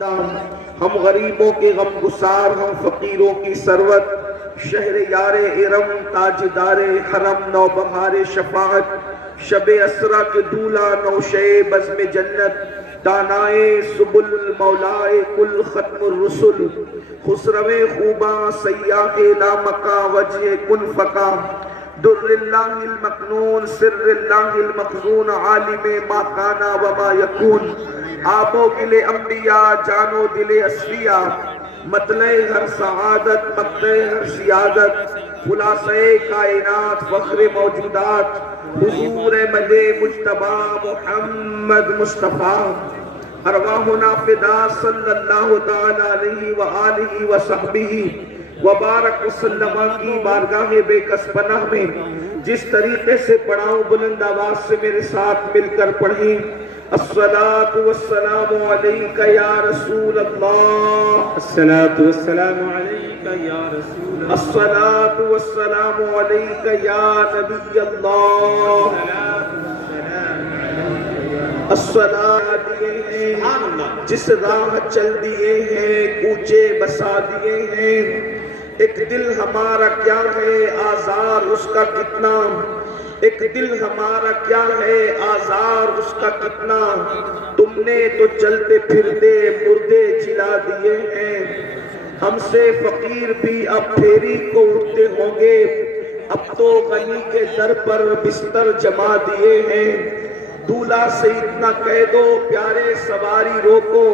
ہم غریبوں کے غم گسار، ہم فقیروں کی ثروت، شہر یار ارم تاجدار حرم، نوبہار شفاعت، شب اسرا کے دولہ، نوشے بزم جنت، دانائے سبل مولائے کل ختم الرسل، خسرو خوباں سیاح لامکا وجہ کن فقا، در اللہ المکنون سر اللہ المخزون، عالم ما کانا وما یکون، آب و گل انبیاء جان و دل اصفیاء، مطلع ہر سعادت مقطع ہر سیادت، خلاصہ کائنات فخر موجودات، حضور مد مجتبی محمد مصطفیٰ، ارواحنا فدا صلی اللہ تعالی علیہ وآلہ وصحبہ وبارک وسلم کی بارگاہ بے کس پناہ میں جس طریقے سے پڑھاؤں بلند آواز سے میرے ساتھ مل کر پڑھیں۔ الصلاة والسلام علیکہ یا رسول اللہ، الصلاة والسلام علیکہ یا رسول اللہ، الصلاة والسلام علیکہ یا نبی اللہ، الصلاة دیے ہیں جس راہ چل دیے ہیں کوچے بسا دیے ہیں، ایک دل ہمارا کیا ہے آزار اس کا کتنا، ایک دل ہمارا کیا ہے آزار اس کا کتنا، تم نے تو چلتے پھرتے مردے جلا دیے ہیں، ہم سے فقیر بھی اب پھیری کو اٹھتے ہوں گے، اب تو غنی کے در پر بستر جما دیے ہیں، دولہا سے اتنا کہہ دو پیارے سواری روکو،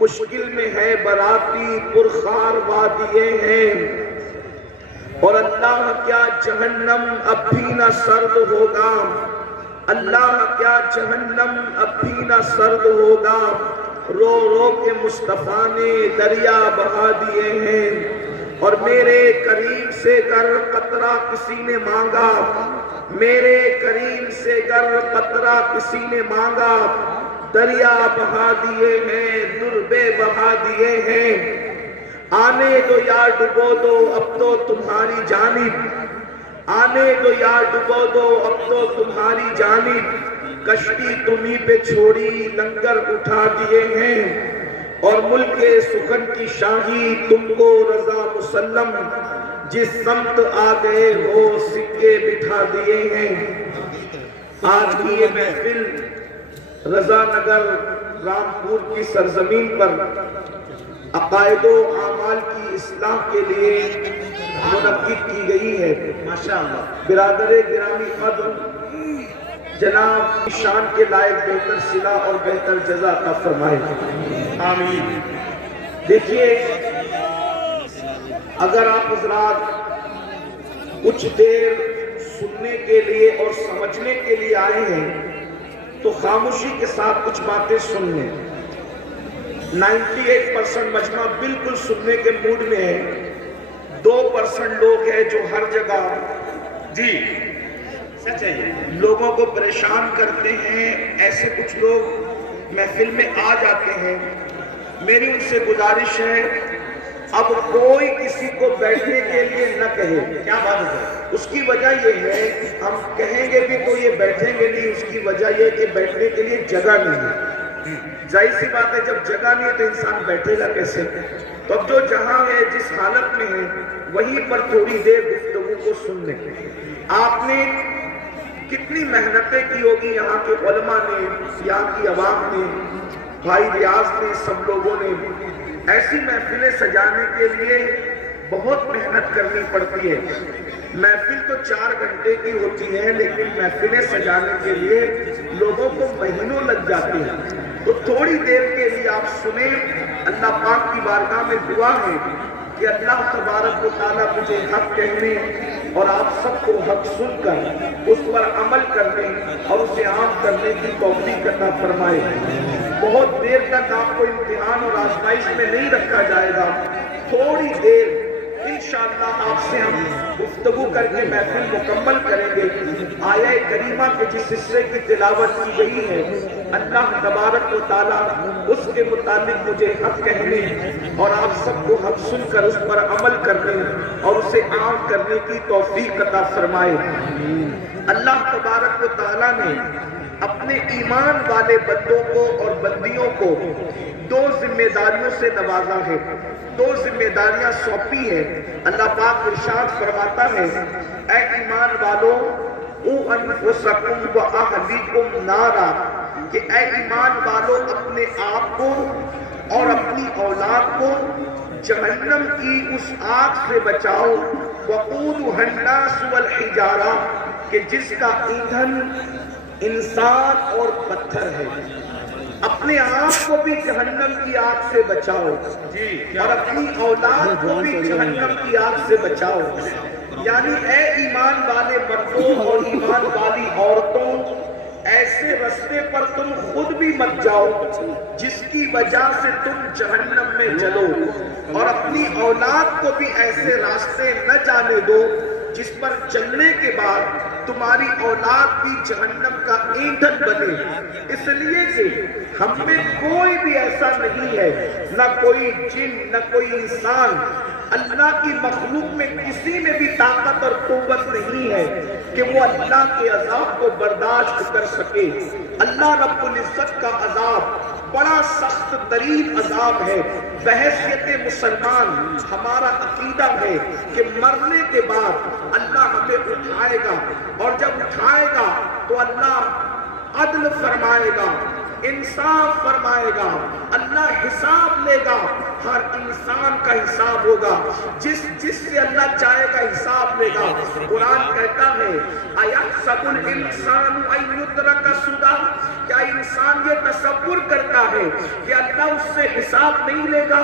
مشکل میں ہے براتی پرخار وادیے ہیں، اور اللہ کیا جہنم اب بھی نہ سرد ہوگا، اللہ کیا جہنم اب بھی نہ سرد ہوگا، رو رو کے مصطفیٰ نے دریا بہا دیے ہیں، اور میرے کریم سے گر قطرہ کسی نے مانگا، میرے کریم سے گر قطرہ کسی نے مانگا، دریا بہا دیے ہیں دربے بہا دیے ہیں، آنے دو یا ڈبو دو اب تو تمہاری جانب، آنے دو یا ڈبو دو اب تو تمہاری جانب، کشتی تمہیں پہ چھوڑی لنگر اٹھا دیے ہیں، اور ملک سخن کی شاہی تم کو رضا مسلم، جس سمت آ گئے ہو سکے بٹھا دیے ہیں۔ آج کی یہ محفل رضا نگر رامپور کی سرزمین پر عقائد و اعمال کی اصلاح کے لیے منعقد کی گئی ہے۔ ماشاءاللہ برادر گرامی قدر جناب شان کے لائق بہتر صلہ اور بہتر جزا عطا فرمائے، آمین۔ دیکھیے اگر آپ حضرات کچھ دیر سننے کے لیے اور سمجھنے کے لیے آئے ہیں تو خاموشی کے ساتھ کچھ باتیں سن لیں۔ 98% مجمع بالکل سننے کے موڈ میں ہے، 2% لوگ ہیں جو ہر جگہ جی سچ ہے لوگوں کو پریشان کرتے ہیں، ایسے کچھ لوگ محفل میں آ جاتے ہیں۔ میری ان سے گزارش ہے اب کوئی کسی کو بیٹھنے کے لیے نہ کہے، کیا بات ہے؟ اس کی وجہ یہ ہے ہم کہیں گے بھی تو یہ بیٹھیں گے نہیں، اس کی وجہ یہ کہ بیٹھنے کے لیے جگہ نہیں ہے۔ ظاہر سی بات ہے جب جگہ نہیں ہے تو انسان بیٹھے گا کیسے؟ تو اب جو جہاں ہے جس حالت میں ہے وہیں پر تھوڑی دیر گفتگو کو سن لیں۔ آپ نے کتنی محنتیں کی ہوگی، یہاں کے علماء نے، یہاں کی عوام نے، بھائی ریاض نے، سب لوگوں نے ایسی محفلیں سجانے کے لیے بہت محنت کرنی پڑتی ہے۔ محفل تو 4 گھنٹے کی ہوتی ہے لیکن محفلیں سجانے کے لیے لوگوں کو مہینوں لگ جاتے ہیں، تو تھوڑی دیر کے لیے آپ سنیں۔ اللہ پاک کی بارگاہ میں دعا ہے کہ اللہ تبارک و تعالیٰ مجھے حق کہنے اور آپ سب کو حق سن کر اس پر عمل کرنے اور اسے عام کرنے کی توفیق عطا فرمائے۔ بہت دیر تک آپ کو امتحان اور آزمائش میں نہیں رکھا جائے گا، تھوڑی دیر انشاءاللہ آپ سے ہم گفتگو کر کے محفل مکمل کریں گے۔ آیہ کریمہ کے جس حصے کی تلاوت کی گئی ہے اللہ تبارک و تعالیٰ اس کے متعلق مجھے حق کہنے اور آپ سب کو حق سن کر اس پر عمل کرنے اور اسے عام کرنے کی توفیق عطا فرمائے۔ اللہ تبارک و تعالیٰ نے اپنے ایمان والے بندوں کو اور بندیوں کو دو ذمہ داریوں سے نوازا ہے، دو ذمہ داریاں سونپی ہے۔ اللہ پاک ارشاد فرماتا ہے، اے ایمان والو قوا انفسکم واہلیکم نارا، کہ اے ایمان والو اپنے آپ کو اور اپنی اولاد کو جہنم کی اس آگ سے بچاؤ، وقودھا الناس والحجارہ، کہ جس کا ایندھن انسان اور پتھر ہے۔ اپنے آپ کو بھی جہنم کی آگ سے بچاؤ اور اپنی اولاد کو بھی جہنم کی آگ سے بچاؤ۔ یعنی اے ایمان والے مردوں اور ایمان والی عورتوں، ایسے رستے پر تم خود بھی مت جاؤ جس کی وجہ سے تم جہنم میں جلو، اور اپنی اولاد کو بھی ایسے راستے نہ جانے دو جس پر چلنے کے بعد تمہاری اولاد بھی جہنم کا ایندھن بنے۔ اس لیے کہ ہم میں کوئی بھی ایسا نہیں ہے، نہ کوئی جن نہ کوئی انسان، اللہ کی مخلوق میں کسی میں بھی طاقت اور قوت نہیں ہے کہ وہ اللہ کے عذاب کو برداشت کر سکے۔ اللہ رب العزت کا عذاب بڑا سخت ترین عذاب ہے۔ بحیثیت مسلمان ہمارا عقیدہ ہے کہ مرنے کے بعد اللہ ہمیں اٹھائے گا، اور جب اٹھائے گا تو اللہ عدل فرمائے گا، انصاف فرمائے گا، اللہ حساب لے گا، ہر انسان کا حساب ہوگا، جس سے اللہ چاہے گا حساب لے گا۔ قرآن کہتا ہے اَيَحْسَبُ الْإِنسَانُ أَن يُتْرَكَ سُدًى، کیا انسان یہ تصور کرتا ہے کہ اللہ اس سے حساب نہیں لے گا؟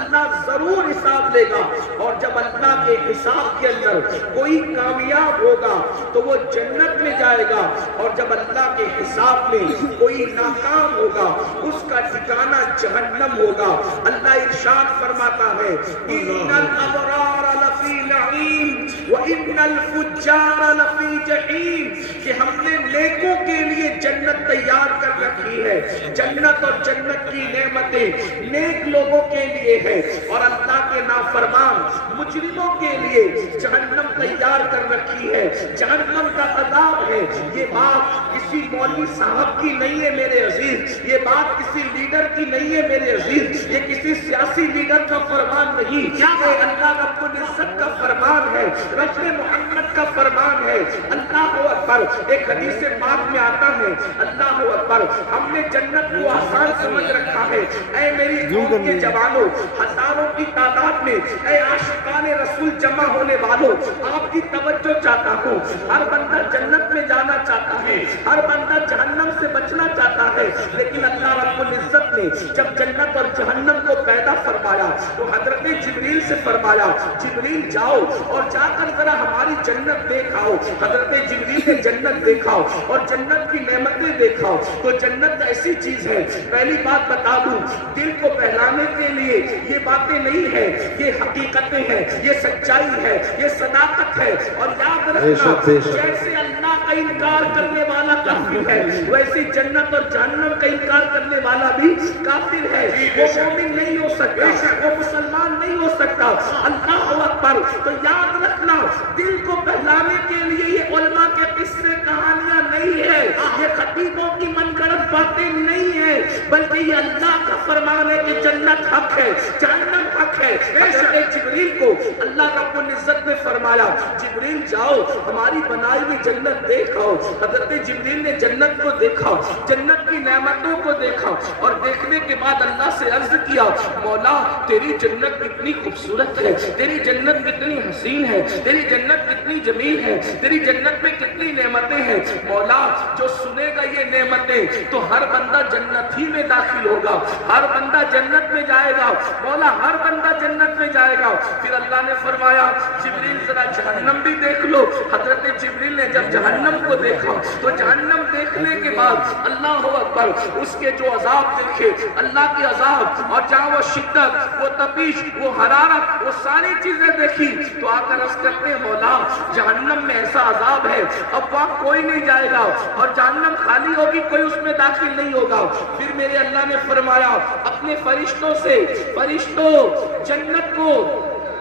اللہ ضرور حساب لے گا، اور جب اللہ کے حساب کے اندر کوئی کامیاب ہوگا تو وہ جنت میں جائے گا، اور جب اللہ کے حساب میں کوئی ناکام ہوگا اس کا ٹھکانہ جہنم ہوگا۔ اللہ ارشاد فرماتا ہے اِنَّ الْأَبْرَارَ لَفِي نَعِيمٍ وَإِنَّ الْفُجَّارَ لَفِي جَحِيمٍ، کہ ہم نے نیکوں کے لیے جنت تیار کر رکھی ہے۔ جنت اور جنت کی نعمتیں نیک لوگوں کے لیے ہے، اور اللہ کے نافرمان مجرموں کے لیے جہنم تیار کر رکھی ہے، جہنم کا عذاب ہے۔ یہ بات کسی مولوی صاحب کی نہیں ہے میرے عزیز، یہ بات کسی لیڈر کی نہیں ہے میرے عزیز، یہ کسی سیاسی لیڈر کا فرمان نہیں، یہ اللہ رب العزت کا فرمان ہے، رب محمد کا فرمان ہے۔ اللہ اکبر۔ ایک حدیث پاک میں آتا ہے اللہ اکبر، ہم نے جنت کو آسان سمجھ رکھا ہے۔ اے میری قوم کے جوانوں، ہزاروں کی تعداد میں اے عاشقان رسول جمع ہونے والوں، آپ کی توجہ چاہتا ہوں۔ ہر بندہ جنت میں جانا چاہتا ہے، ہر بندہ جہنم سے بچنا چاہتا ہے، لیکن اللہ رب العزت نے جب جنت اور جہنم کو پیدا فرمایا تو حضرت جبریل سے فرمایا جبریل جاؤ اور جا کر ذرا ہماری جنت دیکھاؤ۔ حضرت جبریل نے جنت دیکھاؤ اور جنت کی نعمتیں دیکھاؤ، تو جنت ایسی چیز ہے، پہلی بات بتا دوں، دل کو بہلانے کے لیے یہ باتیں نہیں ہے، یہ حقیقتیں ہیں، یہ سچائی ہے، یہ صداقت ہے۔ اور یاد رکھنا، جیسے اللہ کا انکار کرنے والا کافر ہے، ویسے جنت اور جہنم کا انکار کرنے والا بھی کافر ہے۔ وہ مومن نہیں ہو سکتا، وہ مسلمان نہیں ہو سکتا۔ اللہ اکبر۔ تو یاد رکھنا، دل کو بہلانے کے لیے یہ علماء کے قصے کہانیاں نہیں ہے، یہ خطیبوں کی من گھڑت باتیں نہیں ہے، بلکہ یہ اللہ کا فرمان ہے کہ جنت حق ہے، جہنم حق ہے۔ حضرت جبریل کو اللہ رب العزت نے فرمایا جبریل جاؤ ہماری بنائی ہوئی جنت دیکھاؤ۔ حضرت جبریل نے جنت کو دیکھا، جنت کی نعمتوں کو دیکھا، اور دیکھنے کے بعد اللہ سے عرض کیا مولا تیری جنت کتنی خوبصورت ہے، تیری جنت کتنی حسین ہے، تیری جنت کتنی جمیل ہے، تیری جنت میں کتنی نعمتیں ہیں۔ مولا جو سنے گا یہ نعمتیں تو ہر بندہ جنت ہی میں داخل ہوگا، ہر بندہ جنت میں جائے گا، مولا ہر بندہ جنت میں جائے گا۔ پھر اللہ نے فرمایا جبریل ذرا جہنم بھی دیکھ لو۔ حضرت جبریل نے جب جہنم کو دیکھا تو جہنم دیکھنے کے بعد اللہ اکبر اس کے جو عذاب دیکھے، اللہ کے عذاب، اور جہاں وہ شدت، وہ تپش، وہ حرارت، وہ ساری چیزیں دیکھی تو آ کر عرض کرتے ہیں مولا جہنم میں ایسا عذاب ہے اب وہاں کوئی نہیں جائے گا، اور جہنم خالی ہوگی، کوئی اس میں داخل نہیں ہوگا۔ پھر میرے اللہ نے فرمایا اپنے فرشتوں سے، فرشتوں جنت کو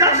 10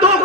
2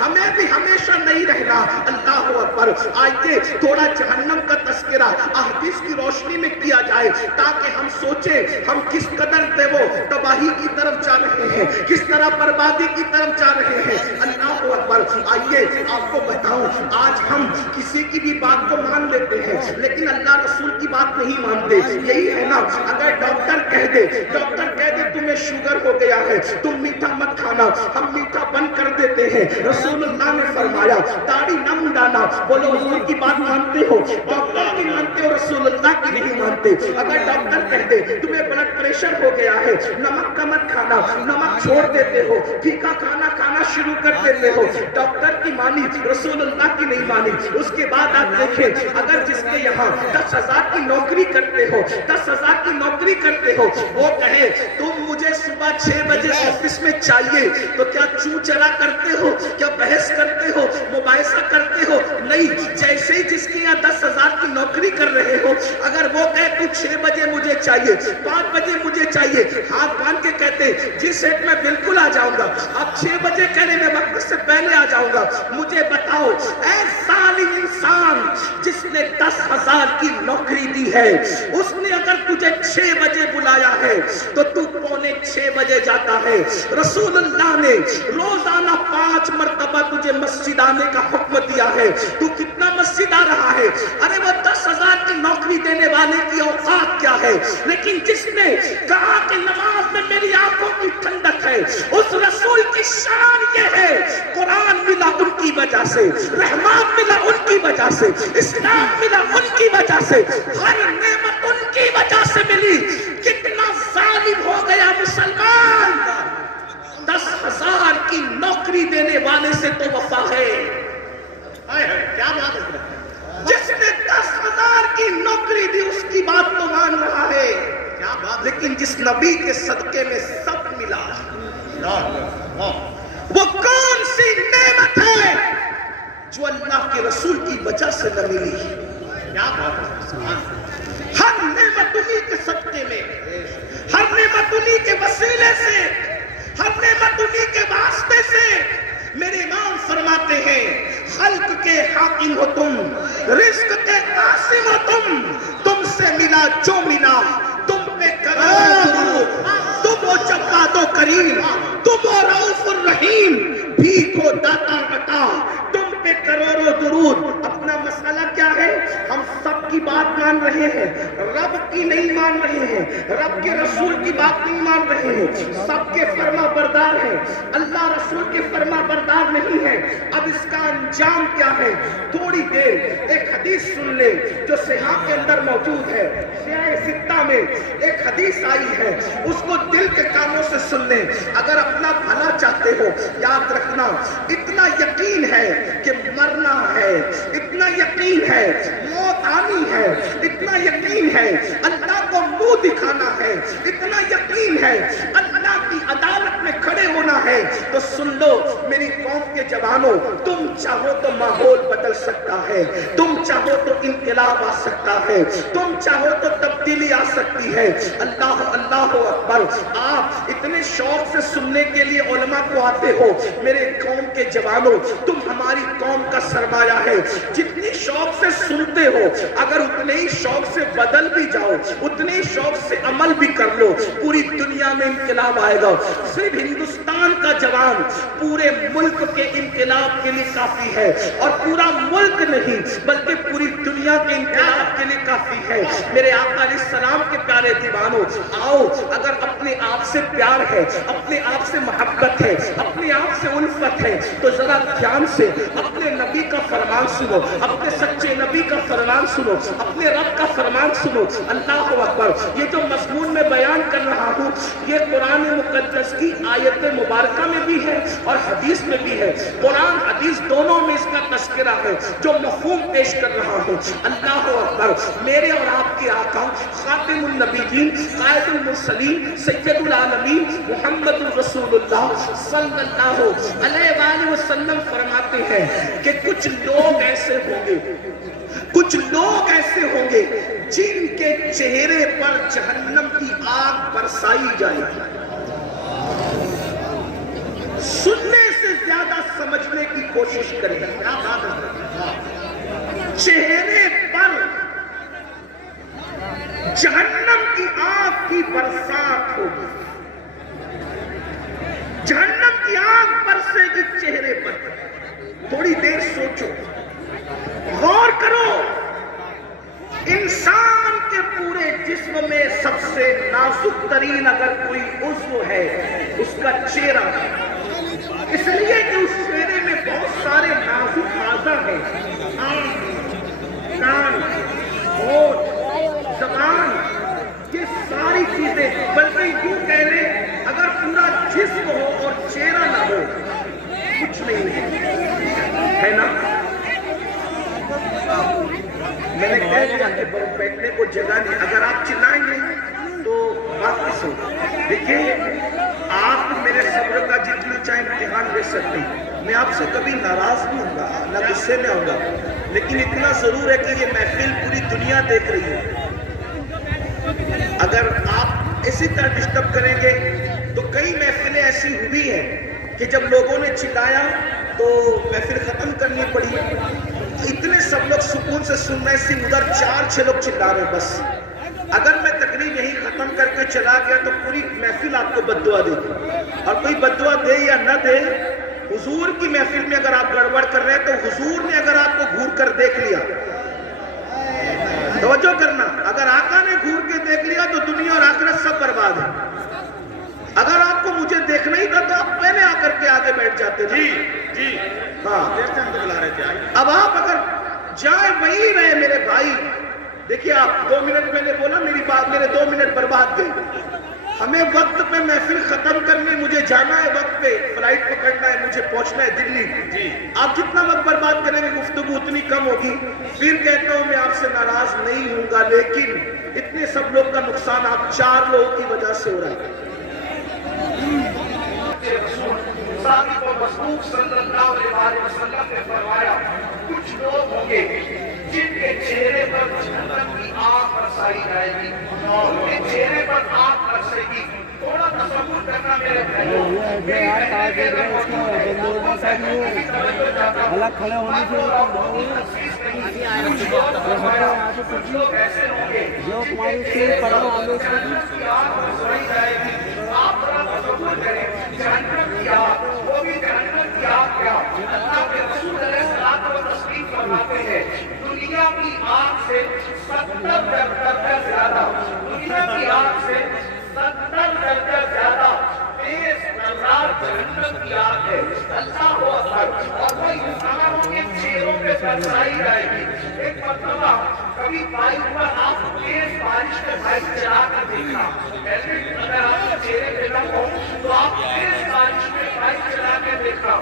ہمیں بھی ہمیشہ نہیں رہنا۔ اللہ اکبر۔ آئیے تھوڑا جہنم کا تذکرہ احادیث کی روشنی میں کیا جائے تاکہ ہم سوچیں ہم کس قدر پہ وہ تباہی کی طرف جا رہے ہیں، کس طرح بربادی کی طرف جا رہے ہیں۔ اللہ اکبر۔ آئیے آپ کو بتاؤں، آج ہم کسی کی بھی بات کو مان لیتے ہیں لیکن اللہ رسول کی بات نہیں مانتے۔ یہی ہے نا، اگر ڈاکٹر کہہ دے تمہیں شوگر ہو گیا ہے، تم میٹھا مت کھانا، ہم میٹھا بند کر دیتے ہیں۔ رسول اللہ نے فرمایا داڑھی نہ منڈانا۔ بولو حضور کی بات مانتے ہو؟ ڈاکٹر کی مانتے ہو، رسول اللہ کی نہیں مانتے۔ اگر ڈاکٹر کہہ دے تمہیں بلڈ پریشر ہو گیا ہے، نمک کا مت کھانا، نمک چھوڑ دیتے ہو، پھیکا کھانا شروع کر دیتے ہو۔ ڈاکٹر کی مانی، رسول اللہ کی نہیں مانی۔ اس کے بعد آپ دیکھیں، اگر جس کے یہاں 10,000 کی نوکری کرتے ہو، 10,000 کی نوکری کرتے ہو، وہ کہے تم مجھے صبح 6 بجے آفس میں چاہیے، تو کیا چوں چلا کرتے ہو؟ کیا بحث کرتے ہو؟ مباحثہ کرتے ہو؟ نہیں۔ جیسے ہی جس کے یہاں 10,000 کی نوکری کر رہے ہو، اگر وہ کہے تو 6 بجے مجھے چاہیے، 5 بجے مجھے چاہیے، ہاتھ باندھ کے کہتے جی سیٹ میں بالکل آ جاؤں گا، آپ 6 بجے کہنے میں وقت سے پہلے آ جاؤں گا۔ مجھے بتاؤ اے ظالم انسان، جس نے 10,000 کی نوکری دی ہے، اس نے اگر تجھے 6 بجے بلایا ہے تو تو 5:45 بجے جاتا ہے۔ رسول اللہ نے روزانہ 5 مرتبہ تجھے مسجد آنے کا حکم دیا ہے، تو کتنا مسجد آ رہا ہے؟ ارے وہ 10,000 کی نوکری دینے والے کی اوقات کیا ہے؟ لیکن جس نے کہا کہ نماز میں میری آنکھوں کی ٹھنڈک ہے، اس رسول کی شان یہ ہے، قرآن ملا ان کی وجہ سے، رحمان ملا ان کی وجہ سے، اسلام ملا ان کی وجہ سے، ہر نعمت ان کی وجہ سے ملی۔ کتنا ظالم ہو گیا مسلمان! 10,000 کی نوکری دینے والے سے تو وفا ہے۔ کیا بات ہے؟ جس نے 10,000 کی نوکری دی اس کی بات تو مان رہا ہے، لیکن جس نبی کے صدقے میں سب ملا، وہ کون سی نعمت ہے جو اللہ کے رسول کی وجہ سے نہ ملی؟ کیا بات ہے؟ ہر نعمت انہی کے صدقے میں، ہر نعمت انہی کے وسیلے سے، ہر نعمت انہی کے واسطے سے۔ میرے امام فرماتے ہیں خلق کے حاکم ہو تم، رزق کے قاسم ہو تم سے ملا جو ملا، تم پہ کرم، تم ہو جواد و کریم، تم ہو رؤوف الرحیم، بھیک ہو داتا عطا، تم پہ کروڑوں درود۔ اپنا مسئلہ کیا ہے؟ ہم سب کی بات مان رہے ہیں، رب کی نہیں مان رہے ہیں، رب کے رسول کی بات نہیں مان رہے ہیں، سب کے فرما بردار ہیں، اللہ رسول کے فرما بردار نہیں ہیں۔ اب اس کا انجام کیا ہے؟ تھوڑی دیر ایک حدیث سن لیں جو صحاح کے اندر موجود ہے، صحاح ستہ میں ایک حدیث آئی ہے، اس کو دل کے کانوں سے سن لیں۔ اگر اپنا بھلا چاہتے ہو، یاد رکھنا اتنا یقین ہے کہ مرنا ہے، اتنا یقین ہے موت آنی ہے، اتنا یقین ہے اللہ کو منہ دکھانا ہے، اتنا یقین ہے اللہ کی عدالت میں کھڑے ہونا ہے، تو سن لو میری قوم کے جوانوں، تم چاہو تو ماحول بدل سکتا ہے، تم چاہو تو انقلاب آ سکتا ہے، تم چاہو تو تبدیلی آ سکتی ہے۔ اللہ اللہ اکبر۔ آپ اتنے شوق سے سننے کے لیے علماء کو آتے ہو، میرے قوم کے جوانوں، تم ہماری قوم کا سرمایہ ہے، جتنی شوق سے سنتے ہو اگر اتنے ہی شوق سے بدل بھی جاؤ، اتنے ہی شوق سے عمل بھی کر لو، پوری دنیا میں انقلاب آئے گا۔ صرف ہندوستان کا جوان پورے ملک کے انقلاب کے لیے کافی ہے، اور پورا ملک نہیں بلکہ پوری دنیا کے انقلاب کے لیے کافی ہے۔ میرے آقا علیہ السلام کے پیارے دیوانوں، آؤ اگر اپنے آپ سے پیار ہے، اپنے آپ سے محبت ہے، اپنے آپ سے الفت ہے، تو ذرا دھیان سے اپنے نبی کا فرمان سنو، اپنے سچے نبی کا فرمان سنو، اپنے رب کا فرمان سنو۔ اللہ اکبر۔ یہ جو مضمون میں بیان کر رہا ہوں یہ قرآن مقدس کی آیت مبارکہ میں بھی ہے اور حدیث میں بھی ہے، قرآن حدیث دونوں میں اس کا تذکرہ ہے جو مفہوم پیش کر رہا ہوں۔ اللہ اکبر۔ میرے اور آپ کے آقا خاتم النبیین، قائد المرسلین، سید العالمین محمد رسول اللہ صلی اللہ علیہ وآلہ وسلم فرماتے ہیں کہ کچھ لوگ ایسے ہوں گے، کچھ لوگ ایسے ہوں گے جن کے چہرے پر جہنم کی آگ برسائی جائے گی۔ سننے سے کوشش کریں. چہرے پر جہنم کی آگ کی برسات ہوگی. جہنم کی آگ برسے گی چہرے پر. تھوڑی دیر سوچو, غور کرو. انسان کے پورے جسم میں سب سے نازک ترین اگر کوئی عضو ہے اس کا چہرہ ہے. اس لیے کہ اس چہرے میں بہت سارے نازک اعضاء ہیں. آنکھ, کان, ہونٹ, زبان, یہ ساری چیزیں. بلکہ یوں کہہ لیں اگر پورا جسم ہو اور چہرہ نہ ہو کچھ نہیں ہے نا. میں نے کہہ دیا کہ بیٹھنے کو جگہ نہیں. اگر آپ چلائیں گے تو واپس ہو. دیکھیے آپ میرے صبر کا جتنا چاہے امتحان لے سکتے ہیں. میں آپ سے کبھی ناراض نہیں ہوں گا, نہ غصے میں ہوں گا, لیکن اتنا ضرور ہے کہ یہ محفل پوری دنیا دیکھ رہی ہے. اگر آپ اسی طرح ڈسٹرب کریں گے تو کئی محفلیں ایسی ہوئی ہیں کہ جب لوگوں نے چلایا تو محفل ختم کرنی پڑی. اتنے سب لوگ سکون سے سن رہے ہیں, ادھر 4-6 لوگ چلا رہے بس. اگر میں تقریب یہی ختم کر کے چلا گیا تو پوری محفل آپ کو بددعا دے گی. اور کوئی بددعا دے یا نہ دے, حضور کی محفل میں اگر آپ گڑبڑ کر رہے ہیں تو حضور نے اگر آپ کو گھور کر دیکھ لیا, توجہ کرنا, اگر آقا نے گھور کے دیکھ لیا تو دنیا اور آخرت سب برباد ہے. اگر آپ کو مجھے دیکھنا ہی تھا تو آپ پہلے آ کر کے آگے بیٹھ جاتے. جی ہاں, اب آپ اگر جائے وہی رہے میرے بھائی. دیکھیے آپ 2 منٹ میں نے بولا, میری بات, میرے 2 منٹ برباد گئے. ہمیں وقت پہ محفل ختم کرنے, مجھے جانا ہے وقت پہ, فلائٹ پکڑنا ہے, مجھے پہنچنا ہے دلی. آپ جتنا وقت برباد کریں گے گفتگو اتنی کم ہوگی. پھر کہتا ہوں میں آپ سے ناراض نہیں ہوں گا, لیکن اتنے سب لوگ کا نقصان آپ 4 لوگوں کی وجہ سے ہو رہا ہے. صادق و مصدوق صلی اللہ علیہ وسلم نے فرمایا کچھ لوگ ہوں گے جن کے چہرے پر جہنم کی آگ برسائی جائے گی, اور ان کے چہرے پر آگ برسے گی. تھوڑا تصور کرنا میرے بھائیوں, الگ کھڑے ہونے سے لوگ ایسے ہوں گے جو تمہاری آپ ذرا تصور کریں, جہنم کی آگ, وہ بھی جہنم کی آگ کیا. اللہ کے رسول علیہ الصلوۃ والتسلیم فرماتے ہیں دنیا کی آگ سے 70 درجہ زیادہ, دنیا کی آگ سے 70 درجہ زیادہ تیز نظر جہنم کی آگ ہے. اللہ اکبر. اور وہ انسانوں کے چہروں پہ برسائی جائے گی. ایک مرتبہ کبھی بائک پر آپ تیز بارش میں بائک چلا کر دیکھا, ایسے اگر آپ کے چہرے پہ نہ ہو تو آپ تیز بارش میں بائک چلا کے دیکھا,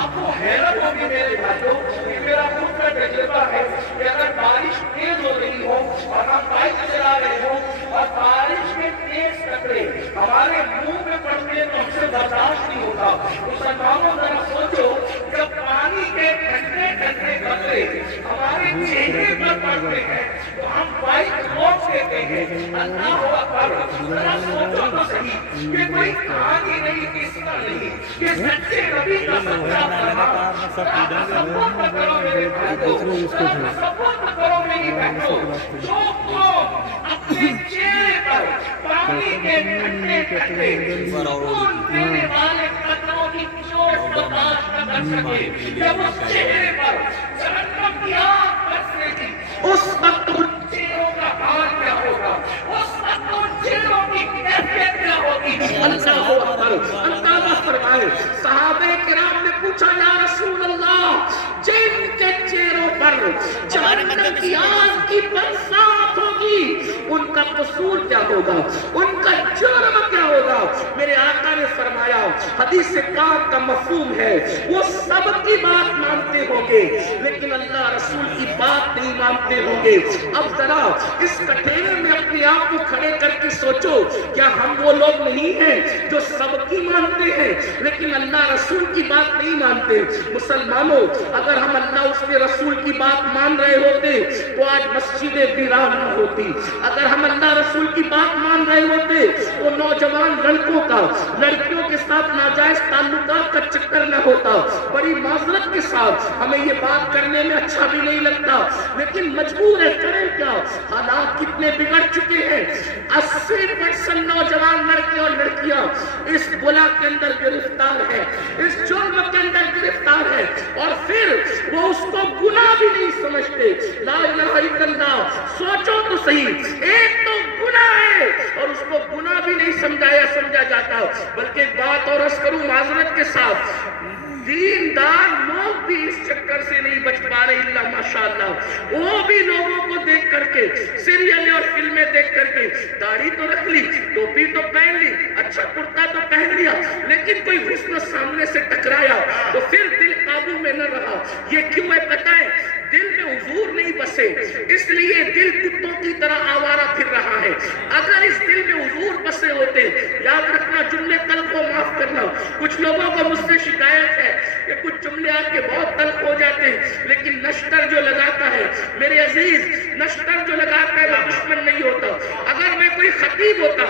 آپ کو حیرت ہوگی میرے بھائیوں. یہ میرا خود کا تجربہ ہے کہ اگر بارش تیز ہو رہی ہو اور ہم بائک چلا رہے ہوں اور بارش کے تیز قطرے ہمارے منہ میں پڑتے ہیں تو ہم سے برداشت نہیں ہوتا. مسلمانوں ذرا سوچو, جب پانی کے ٹھنڈے ٹھنڈے قطرے ہمارے چہرے پر پڑتے ہیں تو ہم بائک روک دیتے ہیں. اللہ اکبر. ذرا سوچو تو صحیح, کہ کوئی کہانی نہیں, قصہ نہیں, کہ سچے نبی کا سچا فرمان. تصور نہ کرو میرے بھائیوں, تصور نہ کرو میری بہنوں, جو اپنے چہرے پر پانی کے ٹھنڈے ٹھنڈے سکون دینے والے قطروں کی چوٹ برداشت نہ کر سکے, جب اس چہرے پر جہنم کی آگ برسے گی اس وقت ان چہروں کا حال کیا ہوگا, اس وقت ان چہروں کی کیفیت کیا ہوگی. اللہ اکبر. اندازہ فرمائے, صحابہ کرام نے پوچھا یا رسول اللہ, جن کے چہروں پر جہنم کی آگ کی برسات ہوگی ان کا قصور کیا ہوگا, ان کا جرم کیا ہوگا. میرے آقا نے فرمایا, حدیث کعب کا مفہوم ہے وہ سب کی بات مانتے ہوں گے لیکن اللہ رسول کی بات نہیں مانتے ہوں گے. اب ذرا اس کٹھیرے میں اپنے آپ کو کھڑے کر کے سوچو, کیا ہم وہ لوگ نہیں ہیں جو سب کی مانتے ہیں لیکن اللہ رسول کی بات نہیں مانتے. مسلمانوں, اگر ہم اللہ اس کے رسول کی بات مان رہے ہوتے تو آج مسجدیں ویران نہ ہوتی. اگر ہم اللہ رسول کی بات مان رہے ہوتے وہ نوجوان لڑکوں کا لڑکیوں کے ساتھ ناجائز تعلقات کا چکر نہ ہوتا۔ بڑی معذرت کے ساتھ ہمیں یہ بات کرنے میں اچھا بھی نہیں لگتا، لیکن مجبور ہے، کریں کیا؟ حالات کتنے بگڑ چکے ہیں۔ 80% نوجوان لڑکے اور لڑکیاں اس بلا کے اندر گرفتار ہیں، اس جرم کے اندر گرفتار ہیں، اور پھر وہ اس کو گناہ بھی نہیں سمجھتے۔ لا الہ الا اللہ، سوچو تو صحیح، ایک تو گناہ ہے اور اس کو گناہ بھی نہیں سمجھا جاتا۔ بلکہ ایک بات اور عرض کروں معذرت کے ساتھ، دیندار لوگ بھی اس چکر سے نہیں بچ پا رہے الا ماشاءاللہ۔ وہ بھی لوگوں کو دیکھ کر کے، سیریل اور فلمیں دیکھ کر کے، داڑھی تو رکھ لی، ٹوپی تو پہن لی، اچھا کرتا تو پہن لیا، لیکن کوئی حسن سامنے سے ٹکرایا تو پھر دل قابو میں نہ رہا۔ یہ کیوں ہے پتہ ہے؟ دل میں حضور نہیں بسے، اس لیے دل کتوں کی طرح آوارہ پھر رہا ہے۔ اگر اس دل میں حضور بسے ہوتے، یاد رکھنا جملے تلخ کو معاف کرنا، کچھ لوگوں کو مجھ سے شکایت ہے کہ کچھ جملے آپ کے بہت تلخ ہو جاتے ہیں، لیکن نشتر جو لگاتا ہے میرے عزیز، نشتر جو لگاتا ہے وہ دشمن نہیں ہوتا۔ اگر میں کوئی خطیب ہوتا،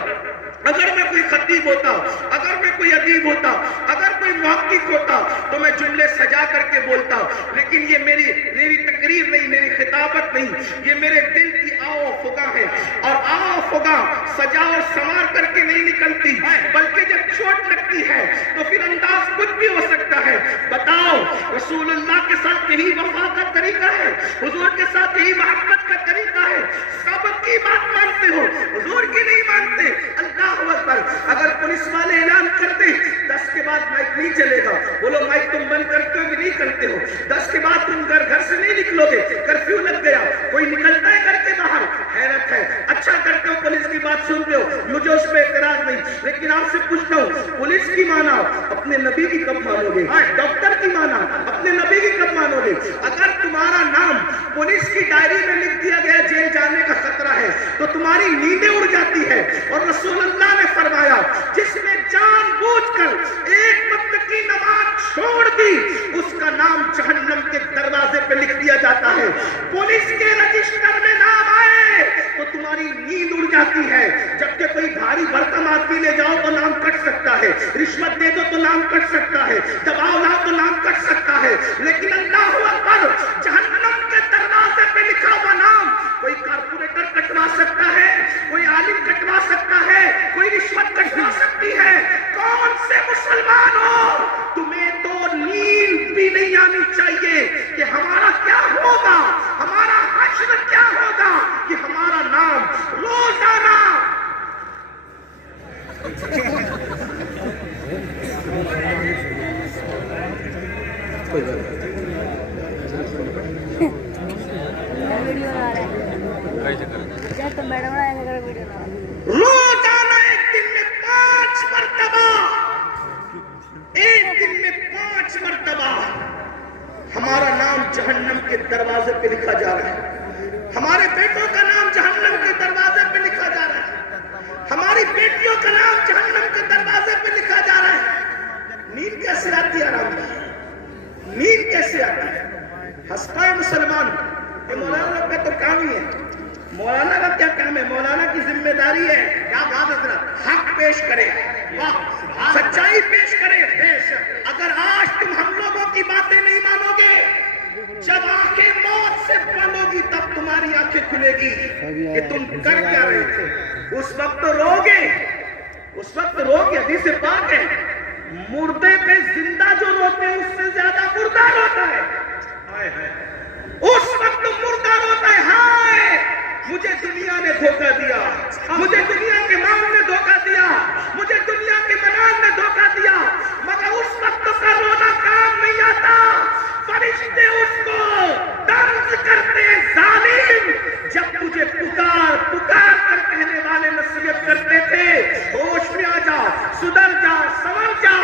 اگر میں کوئی خطیب ہوتا، اگر میں کوئی ادیب ہوتا، اگر کوئی محقق ہوتا تو میں جملے سجا کر کے بولتا، لیکن یہ میری تقریر نہیں، میری خطابت نہیں، یہ میرے دل کی آو فغاں ہے، اور آو فغاں سجا اور سنوار کر کے نہیں نکلتی، بلکہ جب چوٹ لگتی ہے تو پھر انداز کچھ بھی ہو سکتا ہے۔ بتاؤ، رسول اللہ کے ساتھ یہی وفا کا طریقہ ہے، حضور کے ساتھ یہی محبت کا طریقہ ہے، سب کی بات مانتے ہو، حضور کی نہیں مانتے۔ اللہ اکبر، اگر پولیس والے اعلان کر دیں 10 کے بعد مائک نہیں چلے گا، بولو مائک تم بند کرتے ہو کہ نہیں کرتے ہو؟ 10 کے بعد تم گھر سے نہیں نکلو گے، کرفیو لگ گیا، کوئی نکلتا ہے گھر کے باہر؟ حیرت ہے، اچھا کرتے ہو پولیس کی بات سنتے ہو، مجھے اس پہ اعتراض نہیں، لیکن آپ سے پوچھتا ہوں، پولیس کی مانا اپنے نبی کی کب مانو گے؟ ڈاکٹر کی مانا اپنے نبی کی کب مانو گے؟ اگر تمہارا نام پولیس کی ڈائری میں لکھ دیا گیا جیل جانے کا خطرہ ہے تو تمہاری نیندیں اڑ جاتی ہے، اور رسول اللہ نے فرمایا جس نے جان بوجھ کر ایک وقت کی نماز چھوڑ دی اس کا نام جہنم کے دروازے پہ لکھ دیا جاتا ہے۔ پولیس کے رجسٹر میں نام آئے تو تمہاری نیند اڑ جاتی ہے، جبکہ کوئی بھاری برتن آدمی لے جاؤ تو نام کٹ سکتا ہے، رشوت دے دو تو نام کٹ سکتا ہے، دباؤ لاؤ تو نام کٹ سکتا ہے، لیکن اللہ اکبر، جہنم کے دروازے پہ لکھا ہوا نام کوئی کارپوریٹر کٹوا سکتا ہے، کوئی عالم کٹوا سکتا ہے، کوئی رشوت کٹوا سکتی ہے؟ کون سے مسلمان ہو؟ تمہیں تو نیند بھی نہیں آنی چاہیے کہ ہمارا کیا ہوگا، ہمارا حشر کیا ہوگا، کہ ہمارا نام روزانہ روزانہ ایک دن میں 5 مرتبہ، ایک دن میں 5 مرتبہ ہمارا نام جہنم کے دروازے پہ لکھا جا رہا ہے، ہمارے بیٹوں کا نام جہنم کے دروازے پہ لکھا جا رہا ہے، ہماری بیٹیوں کا نام جہنم کے دروازے پہ لکھا جا رہا ہے۔ نیند کیسے آتی ہے آرام کی؟ نیند کیسے آتی ہے؟ ہنستا ہے مسلمان، یہ مولانا کا تو کام ہی ہے۔ مولانا کا کیا کام ہے؟ مولانا کی ذمہ داری ہے کیا بات حضرت حق پیش کرے، سچائی پیش کرے۔ اگر آج تم ہم لوگوں کی باتیں نہیں مانو گے، جب آنکھیں موت سے بندو گی تب تمہاری آنکھیں کھلے گی کہ تم کر کیا رہے تھے۔ اس وقت رو گے، اس وقت رو گے۔ حدیث پاک ہے مردے پہ زندہ جو روتے ہیں اس سے زیادہ مردہ روتا ہے۔ اس وقت مردہ روتا ہے، ہائے مجھے دنیا نے دھوکہ دیا، مجھے دنیا کے مال نے دھوکہ دیا، مجھے دنیا کے منال نے دھوکہ دیا، مگر اس وقت کا رونا کام نہیں آتا۔ فرشتے اس کو طرز کرتے ہیں ظالم، جب تجھے پکار پکار کر کہنے والے نصیحت کرتے تھے ہوش میں آ جا، سدھر جا، سنور جا،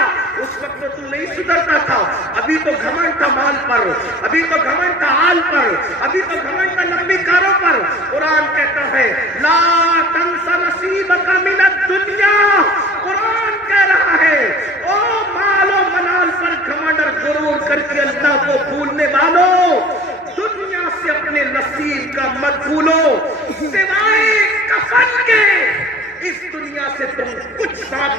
اس وقت تو نہیں سدھرتا تھا۔ ابھی تو گھمنڈ تھا مال پر، ابھی تو گھمنڈ تھا حال پر، ابھی تو گھمنڈ تھا لمبی کاروں پر۔ قرآن کہتا ہے لا تنس نصیبک من الدنیا، قرآن کہہ رہا ہے او مال و منال پر گھمنڈ اور غرور کر کے اللہ کو بھولنے والوں، دنیا سے اپنے نصیب کا مت بھولو، سوائے کفن کے اس دنیا سے تم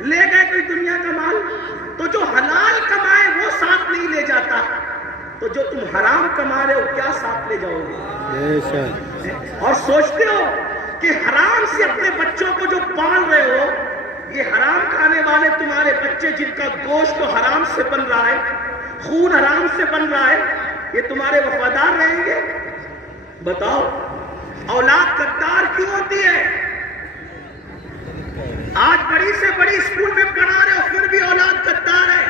لے گئے کوئی دنیا کا مال، تو جو حلال کمائے وہ ساتھ نہیں لے جاتا، تو جو تم حرام کما رہے ہو کیا ساتھ لے جاؤ گے؟ اور سوچتے ہو کہ حرام سے اپنے بچوں کو جو پال رہے ہو، یہ حرام کھانے والے تمہارے بچے جن کا گوشت تو حرام سے بن رہا ہے، خون حرام سے بن رہا ہے، یہ تمہارے وفادار رہیں گے؟ بتاؤ، اولاد غدار کیوں ہوتی ہے؟ آج بڑی سے بڑی اسکول میں پڑھا رہے ہو پھر بھی اولاد غدار ہے،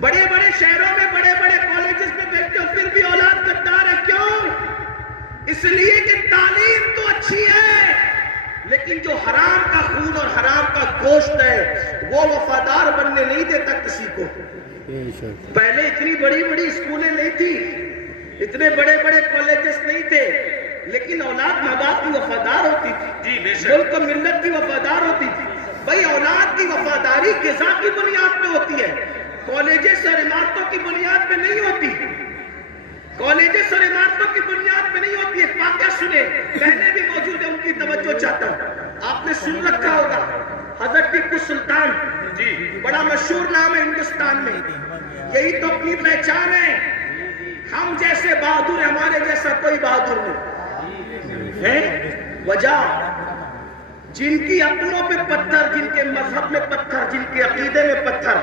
بڑے بڑے شہروں میں بڑے بڑے کالجز میں بیٹھتے ہو پھر بھی اولاد غدار ہے، کیوں؟ اس لیے کہ تعلیم تو اچھی ہے لیکن جو حرام کا خون اور حرام کا گوشت ہے وہ وفادار بننے نہیں دیتا کسی کو۔ پہلے اتنی بڑی بڑی اسکولیں نہیں تھی، اتنے بڑے بڑے کالجز نہیں تھے، لیکن اولاد ماں باپ کی وفادار ہوتی تھی، ملک و ملت کی وفادار ہوتی تھی۔ بھائی اولاد کی وفاداری غذا کی بنیاد پہ ہوتی ہے، کالجز اور عمارتوں کی بنیاد پہ نہیں ہوتی، کالجز اور عمارتوں کی بنیاد پہ نہیں ہوتی ہے۔ واقعہ سنے، پہلے بھی موجود ہے، ان کی توجہ چاہتا ہوں۔ آپ نے سن رکھا ہوگا حضرت ٹیپو سلطان، بڑا مشہور نام ہے ہندوستان میں، یہی تو اپنی پہچان ہے، ہم جیسے بہادر ہیں، ہمارے جیسا کوئی بہادر نہیں ہے۔ وجہ جن کی اپنوں پہ پتھر، جن کے مذہب میں پتھر، جن کے عقیدے میں پتھر،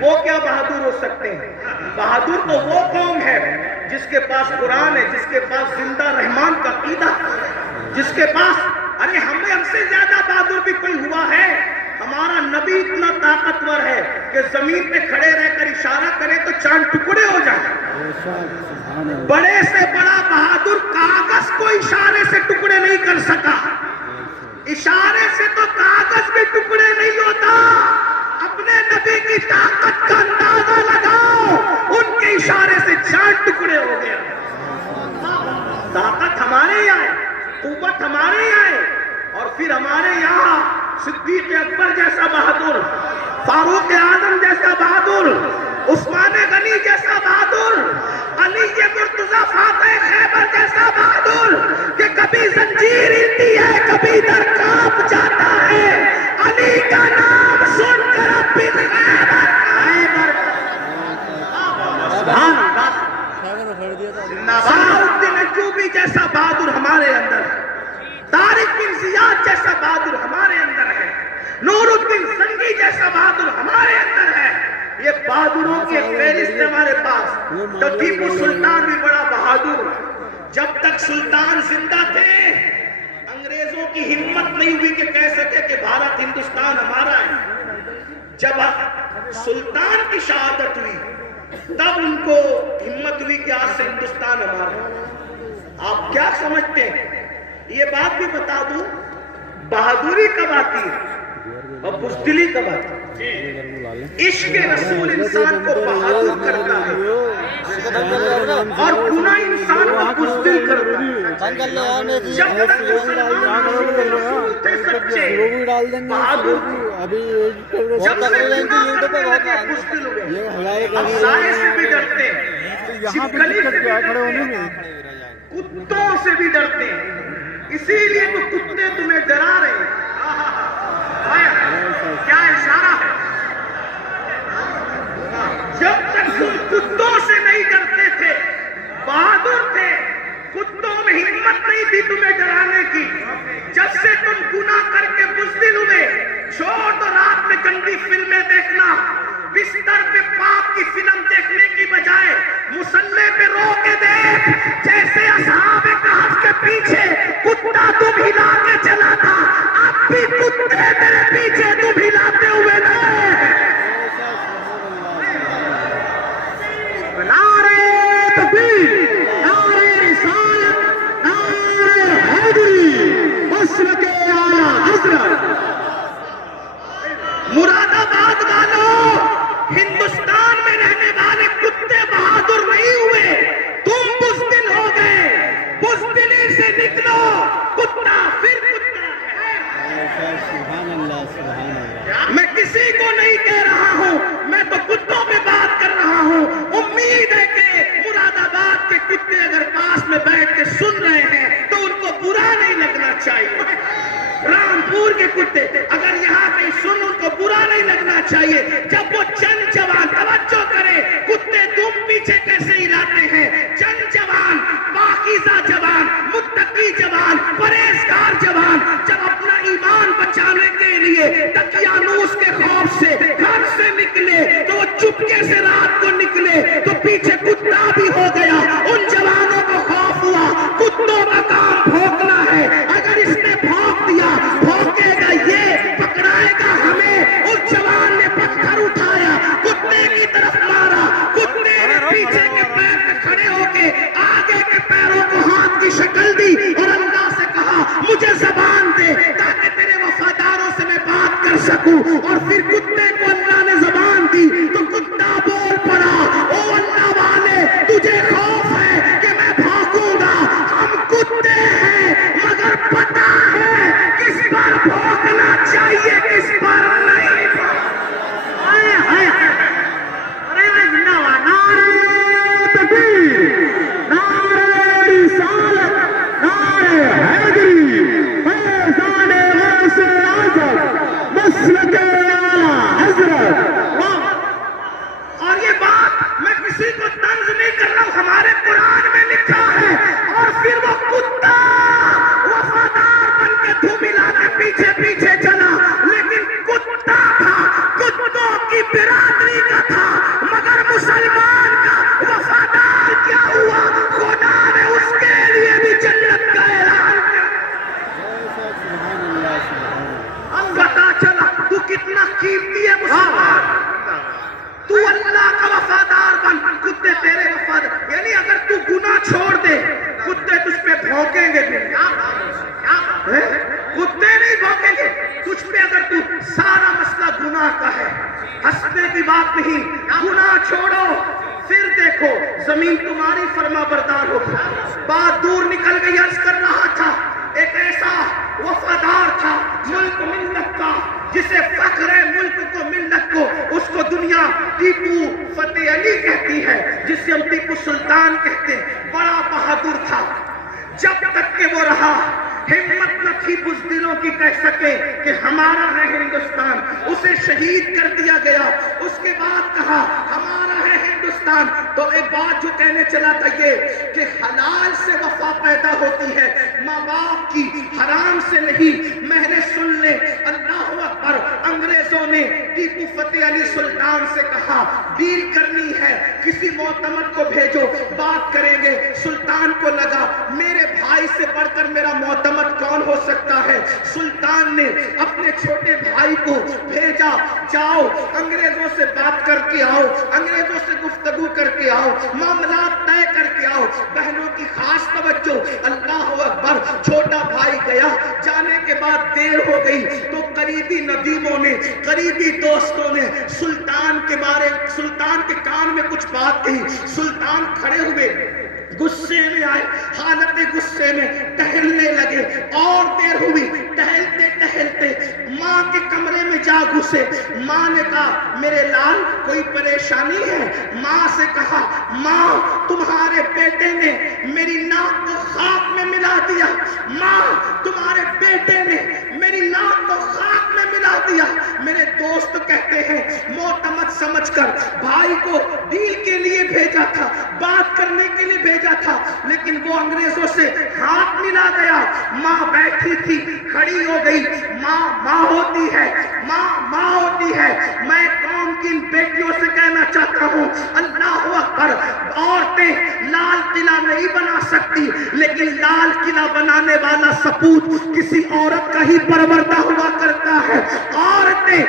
وہ کیا بہادر ہو سکتے ہیں؟ بہادر تو وہ قوم ہے جس کے پاس قرآن ہے، جس کے پاس زندہ رحمان کا عقیدہ، جس کے پاس، ارے ہم سے زیادہ بہادر بھی کوئی ہوا ہے؟ ہمارا نبی اتنا طاقتور ہے کہ زمین پہ کھڑے رہ کر اشارہ کرے تو چاند ٹکڑے ہو جائیں۔ بڑے سے بڑا بہادر کاغذ کو اشارے سے ٹکڑے نہیں کر سکا، اشارے سے تو کاغذ بھی ٹکڑے نہیں ہوتا۔ اپنے نبی کی طاقت کا اندازہ لگاؤ، ان کے اشارے سے چاند ٹکڑے ہو گیا۔ طاقت ہمارے یہاں ہے، قوت ہمارے یہاں ہے، اور پھر ہمارے یہاں صدیق اکبر جیسا بہادر، فاروق اعظم جیسا بہادر، عثمان غنی جیسا بہادر، علی مرتضیٰ فاتح خیبر جیسا بہادر کہ کبھی زنجیر ہلتی ہے کبھی در کانپ جاتا ہے، علی کا نام سن کر اب بھی خیبر صلاح الدین جیسا بہادر ہمارے اندر ہے، طارق بن زیاد جیسا بہادر ہمارے اندر ہے، نور الدین زنگی جیسا بہادر ہمارے اندر ہے۔ یہ بہادروں کی ایک فہرست ہے ہمارے پاس۔ تو ٹیپو سلطان بھی بڑا بہادر، جب تک سلطان زندہ تھے انگریزوں کی ہمت نہیں ہوئی کہ کہہ سکے کہ بھارت ہندوستان ہمارا ہے۔ جب سلطان کی شہادت ہوئی تب ان کو ہمت ہوئی کہ آج سے ہندوستان ہمارا ہے۔ آپ کیا سمجھتے ہیں؟ یہ بات بھی بتا دوں، بہادری کب آتی ہے اور بزدلی کب آتی ہے؟ عشق رسول انسان کو بہادر کرتا ہے اور گناہ انسان کو بزدل کرتا ہے۔ جب تک مسلمان رسول تھے سچے بہادر تھے، جب سے گناہ کرنے لگے بزدل ہوئے، اب سائے سے بھی ڈرتے ہیں، چھپکلی سے بھی ڈرتے ہیں، کتوں سے بھی ڈرتے ہیں، اسی لیے تو کتے تمہیں ڈرا رہے ہیں۔ کیا اشارہ ہے؟ جب تک تم کتوں سے نہیں ڈرتے تھے بہادر تھے، کتوں میں ہمت نہیں تھی تمہیں ڈرانے کی۔ جب سے تم گناہ کر کے بزدل ہوئے، چھوڑ دو رات میں گندی فلمیں دیکھنا، بستر پہ پاپ کی فلم دیکھنے کی بجائے مصلے پہ رو کے دیکھ، جیسے اصحاب کہف کے پیچھے کتا تم ہلا کے چلا تھا، اب بھی کتے میرے پیچھے تم ہلاتے ہوئے گئے۔ نعرہ تکبیر، نعرہ رسالت، نعرہ حیدری، مسلک اعلیٰ حضرت۔ مراد آباد والوں، ہندوستان میں رہنے والے کتے بہادر نہیں ہوئے، تم بزدل ہو گئے۔ بزدلی سے نکلو، کتا پھر کتا ہے۔ میں کسی کو نہیں کہہ رہا ہوں، میں تو کتوں میں بات کر رہا ہوں۔ امید ہے کہ مراد آباد کے کتے اگر پاس میں بیٹھ کے سن رہے ہیں تو ان کو برا نہیں لگنا چاہیے۔ رامپور حضور کے کتے اگر یہاں پہ سن ان کو برا نہیں لگنا چاہیے، جب وہ چند جوان، توجہ کرے کتے تم پیچھے کیسے ہلاتے ہیں، چند جوان، پاکیزہ جوان، متقی جوان، پرہیزگار جوان جب اپنا ایمان بچانے کے لیے دقیانوس کے خوف سے گھر سے نکلے تو چپکے سے رات کو نکلے تو پیچھے کتا بھی ہو گیا، ان جوانوں کو خوف ہوا، کتوں کا کام بھونکنا ہے، اگر اس نے بھونک دیا بھونکے گا یہ، پکڑائے گا ہمیں، اس جوان نے پتھر اٹھایا کتے کی طرف مارا، کتے نے پیچھے کے پیر پہ کھڑے ہو کے آگے کے پیروں کو ہاتھ کی شکل دی اور اللہ سے کہا مجھے زبان دے تاکہ تیرے وفاداروں سے میں بات کر سکوں، اور پھر کتے کو اللہ نے زبان دی تو کتا بول پڑا، او اللہ والے تجھے خوف ہے کہ میں بھونکوں گا، ہم کتے ہیں مگر پتہ ہے کس پر بھونکنا چاہیے کس پر نہیں۔ اور یہ بات میں کسی کو طنز نہیں کر رہا ہوں، ہمارے قرآن میں لکھا ہے، اور پھر وہ کتا وفادار بن کے دھو ملا کے پیچھے پیچھے چلا، لیکن کتا تھا، کتوں کی برادری کا تھا، مگر مسلمان کا وفادار کیا ہوا، خدا نے اس کے لیے بھی جنت کا اعلان کیا۔ پتا چلا تو کتنا قیمتی ہے مسلمان، تو اللہ کا وفادار بن، کتے تیرے وفادار، یعنی اگر تو گناہ چھوڑ دے کتے تجھ پہ بھونکیں گے، کتے نہیں بھونکیں گے تجھ پہ، اگر تو سارا مسئلہ گناہ کا ہے، ہنسنے کی بات نہیں، گناہ چھوڑو پھر دیکھو زمین تمہاری فرما بردار ہوگی۔ بات دور نکل گئی، عرض کر رہا تھا ایک ایسا وفادار تھا ملک ملت کا، جسے فخر ہے ملک کو ملت کو، اس کو دنیا ٹیپو فتح علی کہتی ہے، جسے ہم ٹیپو سلطان کہتے ہیں، بڑا بہادر تھا، جب تک کہ وہ رہا ہمت نہ تھی بزدلوں کی کہہ سکے کہ ہمارا ہے ہندوستان، اسے شہید کر دیا گیا، اس کے بعد کہا ہمارا ہے ہندوستان، تو ایک بات جو کہنے چلا تھا یہ کہ حلال سے وفا پیدا ہوتی ہے، ماں باپ کی، حرام سے نہیں۔ میں نے سن لے اللہ اکبر، انگریزوں نے ٹیپو فتح علی سلطان سے کہا ڈیل کرنی ہے، کسی معتمد کو بھیجو بات کریں گے۔ سلطان کو لگا میرے بھائی سے بڑھ کر میرا معتمد کون ہو سکتا ہے، سلطان نے اپنے چھوٹے بھائی کو بھیجا، جاؤ انگریزوں سے بات کر کے آؤ، انگریزوں سے گفتگو کر کے آؤ، معاملات طے کر کے آؤ۔ بہنوں کی خاص توجہ، اللہ اکبر، چھوٹا بھائی گیا، جانے کے بعد دیر ہو گئی تو قریبی ندیموں نے، قریبی دوستوں نے سلطان کے کان میں کچھ بات کہی، سلطان کھڑے ہوئے، غصے میں آئے، حالت غصے میں ٹہلنے لگے، اور دیر ہوئی، ٹہلتے ٹہلتے ماں کے کمرے میں جا گھسے۔ ماں نے کہا میرے لال کوئی پریشانی ہے؟ ماں سے کہا ماں تمہارے بیٹے نے میری ناک کو خاک میں ملا دیا، ماں تمہارے بیٹے نے میری ناک کو خاک میں ملا دیا۔ میرے دوست کہتے ہیں معتمد سمجھ کر بھائی کو ڈیل کے لیے بھیجا تھا، بات کرنے کے لیے بھیجا تھا، لیکن وہ انگریزوں سے ہاتھ ملا گیا۔ ماں بیٹھی تھی، کھڑی ہو گئی، ماں ہوتی ہے، ماں ہوتی ہے۔ میں قوم کی ان بیٹیوں سے کہنا چاہتا ہوں اللہ اکبر، عورتیں لال قلعہ نہیں بنا سکتی، لیکن لال قلعہ بنانے والا سپوت کسی عورت کا ہی پروردہ ہوا کرتا ہے۔ عورتیں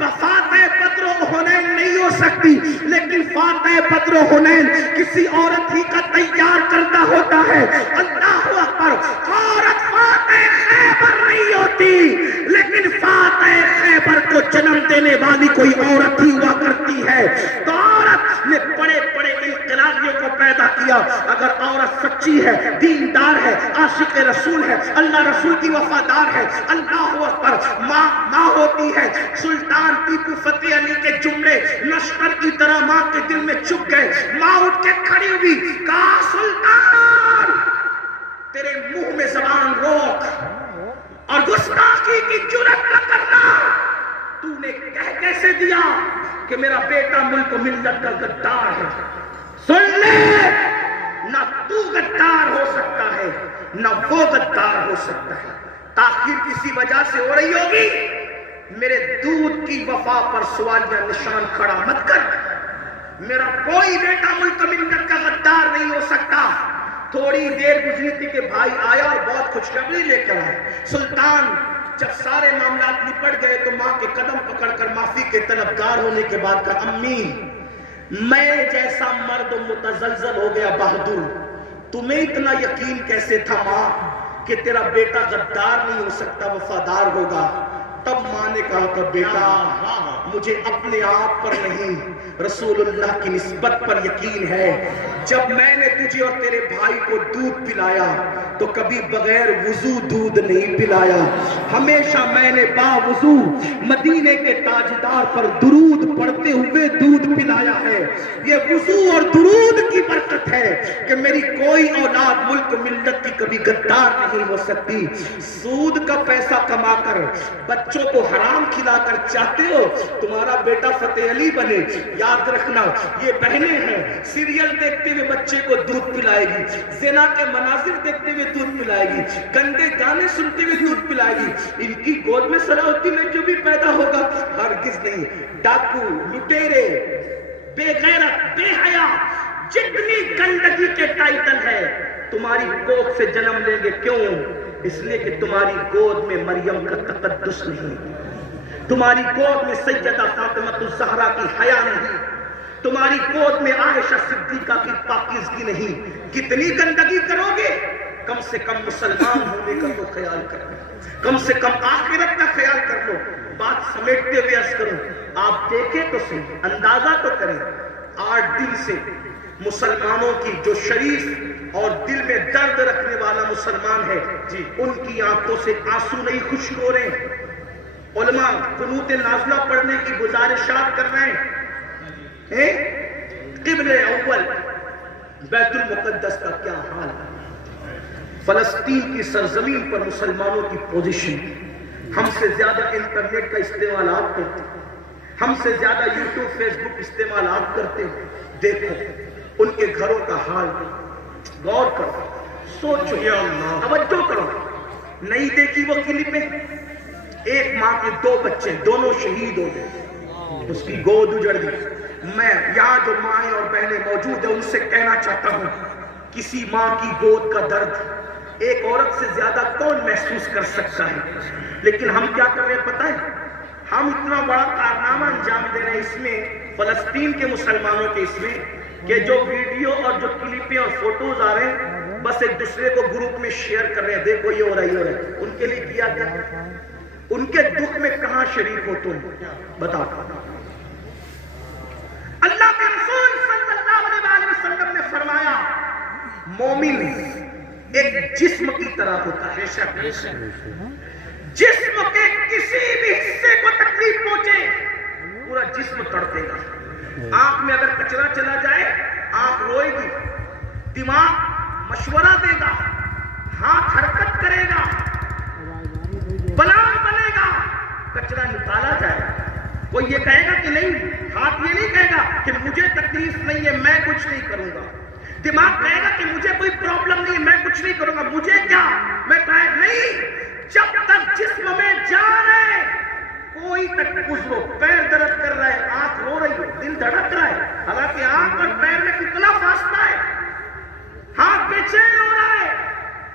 فاتح بدر و حنین نہیں ہو سکتی، لیکن فاتح بدر و حنین کسی عورت ہی کا تیار کردہ ہوتا ہے۔ اللہ اکبر، عورت فاتح خیبر نہیں ہوتی، لیکن فاتح خیبر کو جنم دینے والی کوئی عورت ہی ہوا کرتی ہے۔ تو عورت نے بڑے بڑے انقلابیوں کو پیدا کیا۔ اگر عورت سچی ہے، دیندار ہے، عاشق رسول ہے، اللہ رسول کی وفادار ہے، اللہ اکبر، ماں ہوتی ہے۔ سلطان ٹیپو فتح علی کے جملے لشکر کی طرح ماں کے دل میں چپ گئے۔ ماں اٹھ کے کھڑی ہوئی، کہا سلطان تیرے منہ میں زبان روک، اور گستاخ گستاخی کی جرات نہ کرنا. تو نے کہہ کیسے دیا کہ میرا بیٹا ملک و ملت کا غدار ہے؟ سن لے، نہ تو غدار ہو سکتا ہے نہ وہ غدار ہو سکتا ہے. تاخیر کسی وجہ سے ہو رہی ہوگی، میرے دودھ کی وفا پر سوالیہ نشان کھڑا مت کر. میرا کوئی بیٹا ملک و ملت کا غدار نہیں ہو سکتا. تھوڑی دیر گزری تھی کہ بھائی آیا اور بہت خوشخبری لے کر آیا. سلطان جب سارے معاملات نپٹ گئے تو ماں کے قدم پکڑ کر معافی کے طلبگار ہونے کے بعد کہا امی میں جیسا مرد متزلزل ہو گیا بہادر، تمہیں اتنا یقین کیسے تھا ماں کہ تیرا بیٹا غدار نہیں ہو سکتا وفادار ہوگا؟ تب ماں نے کہا کہ بیٹا مجھے اپنے آپ پر نہیں رسول اللہ کی نسبت پر یقین ہے. جب میں نے تجھے اور تیرے بھائی کو دودھ پلایا تو کبھی بغیر وضو دودھ نہیں پلایا. ہمیشہ میں نے باوضو مدینے کے تاجدار پر درود پڑھتے ہوئے دودھ پلایا ہے. یہ وضو اور درود کی برکت ہے کہ میری کوئی اولاد ملک ملت کی کبھی غدار نہیں ہو سکتی. سود کا پیسہ کما کر بچوں کو حرام کھلا کر چاہتے ہو تمہارا بیٹا فتح علی بنے؟ یاد رکھنا یہ بہنیں ہیں، سیریل دیکھتے ہوئے بچے کو دودھ پلائے گی، زنا کے مناظر دیکھتے ہوئے دودھ پلائے گی، گندے گانے سنتے ہوئے دودھ پلائے گی. ان کی گود میں صلاح الدین جو بھی پیدا ہوگا ہرگز نہیں. ڈاکو، لٹیرے، بے غیرت، بے حیا، جتنی گندگی کے ٹائٹل ہے تمہاری کوکھ سے جنم لیں گے. کیوں؟ اس لیے کہ تمہاری گود میں مریم کا تقدس نہیں، تمہاری گود میں سیدہ فاطمہ الزہرا کی حیا نہیں، تمہاری گود میں عائشہ صدیقہ کی پاکیزگی نہیں. کتنی گندگی کرو گے؟ کم سے کم مسلمان ہونے کا تو خیال کرو، کم سے کم آخرت کا خیال کر لو. بات سمیٹتے ہوئے عرض کروں، آپ دیکھیں تو صحیح، اندازہ تو کریں. 8 دن سے مسلمانوں کی جو شریف اور دل میں درد رکھنے والا مسلمان ہے جی ان کی آنکھوں سے آنسو نہیں خشک ہو رہے ہیں. علماء قنوت نازلہ پڑھنے کی گزارشات کر رہے ہیں. قبلہ اول بیت المقدس کا کیا حال ہے؟ فلسطین کی سرزمین پر مسلمانوں کی پوزیشن. ہم سے زیادہ انٹرنیٹ کا استعمال آپ کرتے ہیں، ہم سے زیادہ یوٹیوب فیس بک استعمال آپ کرتے ہیں. دیکھو ان کے گھروں کا حال، غور کرو، سوچو، توجہ کرو. نہیں دیکھی وہ کلپیں؟ ایک ماں کے 2 بچے دونوں شہید ہو گئے، اس کی گود اجڑ گئی. میں یہاں جو مائیں اور بہنیں موجود ہیں ان سے کہنا چاہتا ہوں کسی ماں کی گود کا درد ایک عورت سے زیادہ کون محسوس کر سکتا ہے؟ لیکن ہم کیا کر رہے ہیں پتہ ہے؟ ہم اتنا بڑا کارنامہ انجام دے رہے ہیں اس میں، فلسطین کے مسلمانوں کے اس میں، کہ جو ویڈیو اور جو کلپیں اور فوٹوز آ رہے ہیں بس ایک دوسرے کو گروپ میں شیئر کر رہے ہیں، دیکھو یہ ہو رہا ہے. ان کے لیے کیا کیا؟ ان کے دکھ میں کہاں شریک ہو تم؟ بتاؤ. اللہ کے رسول صلی اللہ علیہ وسلم نے فرمایا مومن ایک جسم کی طرح ہوتا ہے. جسم کے کسی بھی حصے کو تکلیف پہنچے پورا جسم تڑپے گا. آنکھ میں اگر کچرا چلا جائے آنکھ روئے گی، دماغ مشورہ دے گا، ہاتھ حرکت کرے گا، پلان بنے گا، کچرا نکالا جائے گا. کوئی یہ کہے گا کہ نہیں، ہاتھ یہ نہیں کہے گا کہ مجھے تکلیف نہیں ہے میں کچھ نہیں کروں گا. دماغ کہے گا کہ مجھے کوئی پرابلم نہیں ہے میں کچھ نہیں کروں گا. مجھے کیا، میں کہے نہیں. جب تک جسم میں جان ہے کوئی تکلیف ہو، پیر درد کر رہا ہے، آنکھ رو رہی ہے، دل دھڑک رہا ہے، حالانکہ آنکھ اور پیر میں کتنا فاصلہ ہے، ہاتھ بے چین ہو رہا ہے،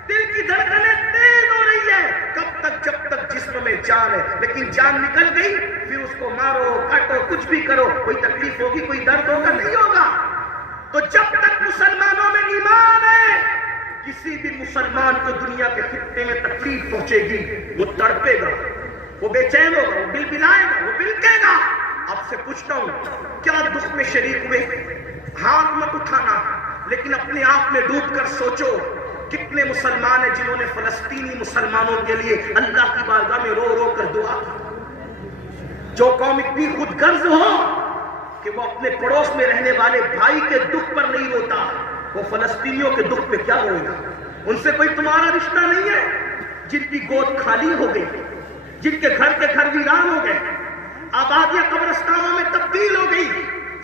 دل کی دھڑکنیں تیز ہو رہی ہے. کب تک؟ جب تک جسم میں جان ہے. لیکن جان نکل گئی پھر اس کو مارو کاٹو کچھ بھی کرو، کوئی تکلیف ہوگی، کوئی درد ہوگا؟ نہیں ہوگا. تو جب تک مسلمانوں میں ایمان ہے کسی بھی مسلمان کو دنیا کے خطے میں تکلیف پہنچے گی وہ تڑپے گا، وہ بے چین ہوگا، وہ بل بلائے گا، وہ بلکے گا. آپ سے پوچھتا ہوں کیا دکھ میں شریک ہوئے؟ ہاتھ مت اٹھانا لیکن اپنے آپ میں ڈوب کر سوچو کتنے مسلمان ہیں جنہوں نے فلسطینی مسلمانوں کے لیے اللہ کی بارگاہ میں رو رو کر دعا کی. جو قوم اتنی خود غرض ہو کہ وہ اپنے پڑوس میں رہنے والے بھائی کے دکھ پر نہیں روتا، وہ فلسطینیوں کے دکھ پہ کیا روئے گا؟ ان سے کوئی تمہارا رشتہ نہیں ہے جن کی گود خالی ہو گئی، جن کے گھر ویران ہو گئے، آبادیاں قبرستانوں میں تبدیل ہو گئی.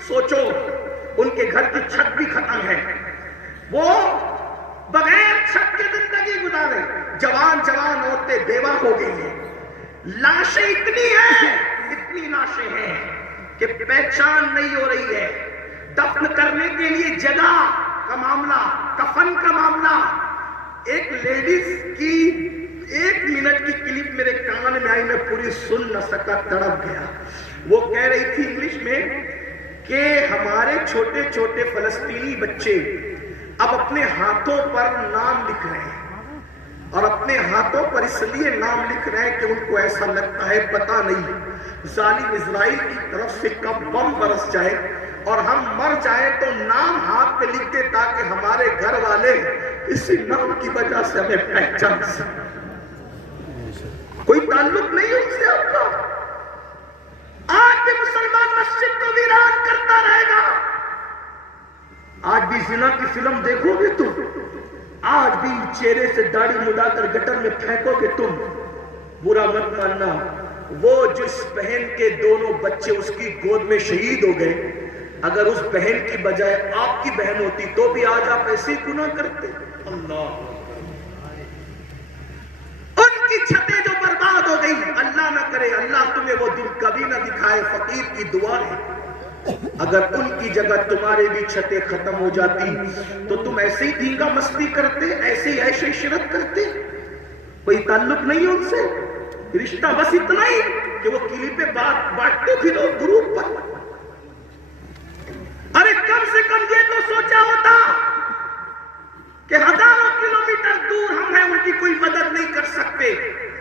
سوچو ان کے گھر کی چھت بھی ختم ہے، وہ بغیر چھت کے زندگی گزارے. جوان عورتیں بیوہ ہو گئی ہیں. لاشیں اتنی لاشیں ہیں کہ پہچان نہیں ہو رہی ہے. دفن کرنے کے لیے جگہ کا معاملہ، کفن کا معاملہ. ایک لیڈیز کی 1 منٹ کی کلپ میرے کان میں آئی، میں پوری سن نہ سکا، تڑپ گیا. وہ کہہ رہی تھی انگلش میں کہ ہمارے چھوٹے چھوٹے فلسطینی بچے اب اپنے ہاتھوں پر نام لکھ رہے ہیں، اور اپنے ہاتھوں پر اس لیے نام لکھ رہے ہیں کہ ان کو ایسا لگتا ہے پتہ نہیں ظالم اسرائیل کی طرف سے کب بم برس جائے اور ہم مر جائیں تو نام ہاتھ پہ لکھ دے تاکہ ہمارے گھر والے اسی نام کی وجہ سے ہمیں پہچان سکیں. کوئی تعلق نہیں ان سے آپ کا. آج بھی مسلمان مسجد کو ویران کرتا رہے گا. آج بھی زنا کی فلم دیکھو گے تم، آج بھی چہرے سے داڑھی مڈا کر گٹر میں پھینکو گے تم. برا مت ماننا، وہ جس بہن کے دونوں بچے اس کی گود میں شہید ہو گئے، اگر اس بہن کی بجائے آپ کی بہن ہوتی تو بھی آج آپ ایسے گناہ کرتے. اللہ، ان کی چھتیں جو برباد ہو گئی، اللہ نہ کرے، اللہ تمہیں وہ دن کبھی نہ دکھائے. فقیر کی دعا ہے اگر ان کی جگہ تمہارے بھی چھتیں ختم ہو جاتی تو تم ایسے ہی دینگا مستی کرتے، ایسے ہی عیش عشرت کرتے. کوئی تعلق نہیں ان سے. رشتہ بس اتنا ہی کہ وہ کلی پہ بانٹتے پھرو گروپ پر. ارے کم سے کم یہ تو سوچا ہوتا کہ ہزاروں کلومیٹر دور ہم ہیں، ان کی کوئی مدد نہیں کر سکتے.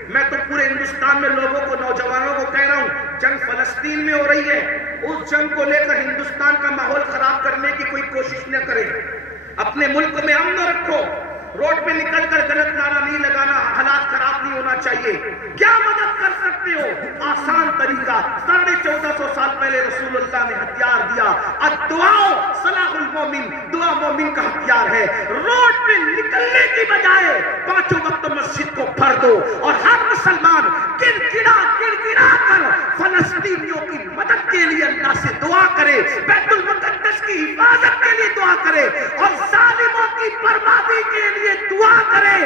میں تو پورے ہندوستان میں لوگوں کو، نوجوانوں کو کہہ رہا ہوں، جنگ فلسطین میں ہو رہی ہے، اس جنگ کو لے کر ہندوستان کا ماحول خراب کرنے کی کوئی کوشش نہ کریں. اپنے ملک میں امن رکھو. روڈ پہ نکل کر غلط نعرہ نہیں لگانا، حالات خراب نہیں ہونا چاہیے. کیا مدد کر سکتے ہو؟ آسان طریقہ، 1450 سال پہلے رسول اللہ نے ہتھیار دیا. الدعاء صلاح المومن، دعا مومن کا ہتھیار ہے. روڈ پہ نکلنے کی بجائے 5 وقت مسجد کو بھر دو اور ہر مسلمان گڑ گڑا کر فلسطینیوں کی مدد کے لیے اللہ سے دعا کرے، بیت المقدس کی حفاظت کے لیے دعا کرے اور ظالموں کی بربادی کے لیے دعا کرے.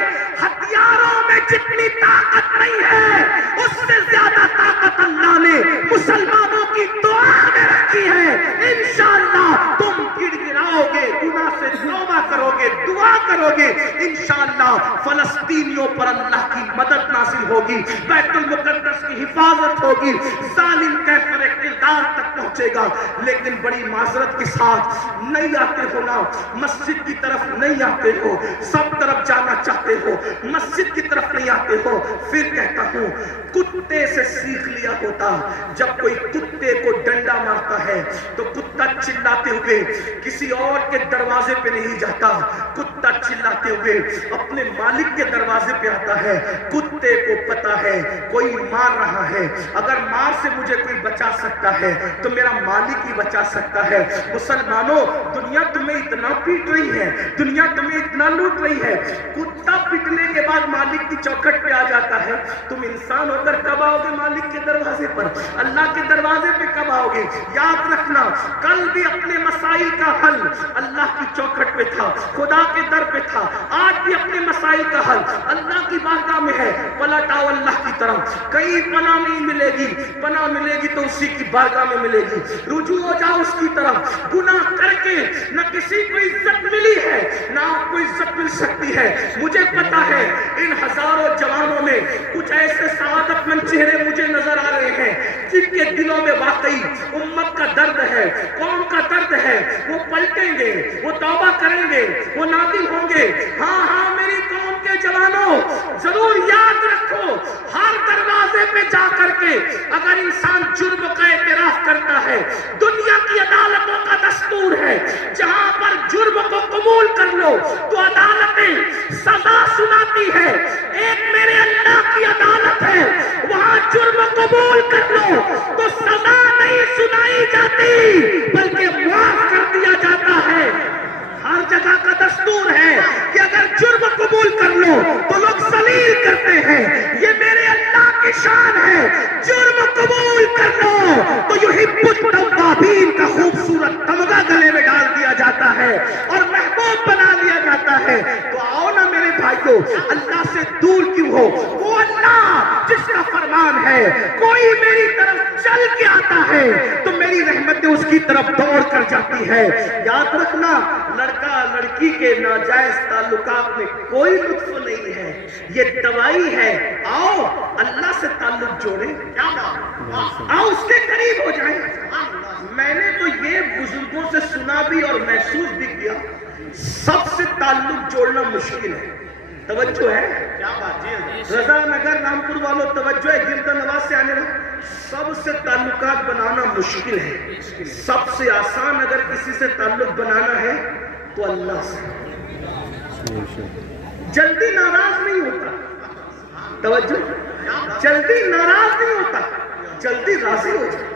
ہتھیاروں میں جتنی طاقت نہیں ہے اس سے زیادہ طاقت اللہ نے مسلمانوں کی دعا میں رکھی ہے. انشاءاللہ تم گڑ گڑاؤ گے، گناہ سے توبہ کرو گے، دعا کرو گے، انشاءاللہ فلسطینیوں پر اللہ کی مدد نازل ہوگی، بیت المقدس کی حفاظت ہوگی، ظالم کیفر اقتدار تک پہنچے گا. لیکن بڑی معذرت کے ساتھ نہیں آتے ہو نا، مسجد کی طرف نہیں آتے ہو، سب طرف جانا چاہتے ہو، مسجد کی طرف نہیں آتے ہو. پھر کہتا ہوں کتے سے سیکھ لیا ہوتا. جب کوئی کتے کو ڈنڈا مارتا ہے تو کتا چلاتے ہوئے کسی اور کے دروازے پہ نہیں جاتا، کتا چلاتے ہوئے اپنے مالک کے دروازے پہ آتا ہے. کتے کو پتا ہے کوئی مار رہا ہے، اگر مار سے مجھے کوئی بچا سکتا ہے تو میرا مالک ہی بچا سکتا ہے. مسلمانوں، دنیا تمہیں اتنا پیٹ رہی ہے، دنیا تمہیں اتنا لوٹ رہی ہے، کتا پیٹنے کے بعد مالک کی چوکھٹ پہ آ جاتا ہے. تم انسان ہو کر کب آؤ گے مالک کے دروازے پر؟ اللہ کے دروازے پہ کب آؤ گے؟ یاد رکھنا، کل بھی اپنے مسائل کا حل اللہ کی چوکھٹ پہ تھا، خدا کے در پہ تھا. آج بھی اپنے مسائل کا حل اللہ کی بارگاہ میں ہے. پلٹ آؤ اللہ کی طرف. کہیں پناہ نہیں ملے گی، پناہ ملے گی تو اسی کی بارگاہ میں ملے گی. رجوع ہو جاؤ اس کی طرف. گناہ کر کے نہ کسی کو عزت ملی ہے نہ آپ کو عزت مل سکتی ہے. مجھے پتا ہے ان ہزاروں جوانوں میں کچھ ایسے سعادت مند چہرے مجھے نظر آ رہے ہیں جن کے دلوں میں واقعی امت کا درد ہے، قوم کا درد ہے. وہ پلٹیں گے، وہ توبہ کریں گے، وہ نادم ہوں گے. ہاں میری قوم کے جوانوں، ضرور یاد رکھو، ہر دروازے پہ جا کر کے اگر انسان جرم کا اعتراف کرتا ہے، دنیا کی عدالتوں کا دستور ہے جہاں پر جرم کو قبول کر لو تو عدالتیں سزا سناتی ہے. ایک میرے اللہ کی عدالت ہے، وہاں جرم قبول کر لو تو سزا نہیں سنائی جاتی بلکہ معاف کر دیا جاتا ہے. ہر جگہ کا دستور ہے کہ اگر جرم قبول کر لو تو لوگ ذلیل کرتے ہیں. یہ میرے اللہ کی شان ہو، اللہ سے دور کیوں ہو؟ وہ اللہ جس کا فرمان ہے کوئی میری طرف چل کے آتا ہے تو میری رحمتیں اس کی طرف دوڑ کر جاتی ہے۔ یاد رکھنا، لڑکا لڑکی کے ناجائز تعلقات میں کوئی لطف نہیں ہے، یہ دوائی ہے۔ آؤ اللہ سے تعلق جوڑیں، آؤ اس کے قریب ہو جائیں۔ میں نے تو یہ بزرگوں سے سنا بھی اور محسوس بھی کیا، سب سے تعلق جوڑنا مشکل ہے۔ توجہ ہے؟ رضا نگر رامپور والوں توجہ ہے، گردہ نواز سے آنے والا، سب سے تعلقات بنانا مشکل ہے۔ سب سے آسان اگر کسی سے تعلق بنانا ہے تو اللہ سے۔ جلدی ناراض نہیں ہوتا، توجہ، جلدی ناراض نہیں ہوتا، جلدی راضی ہو جائے۔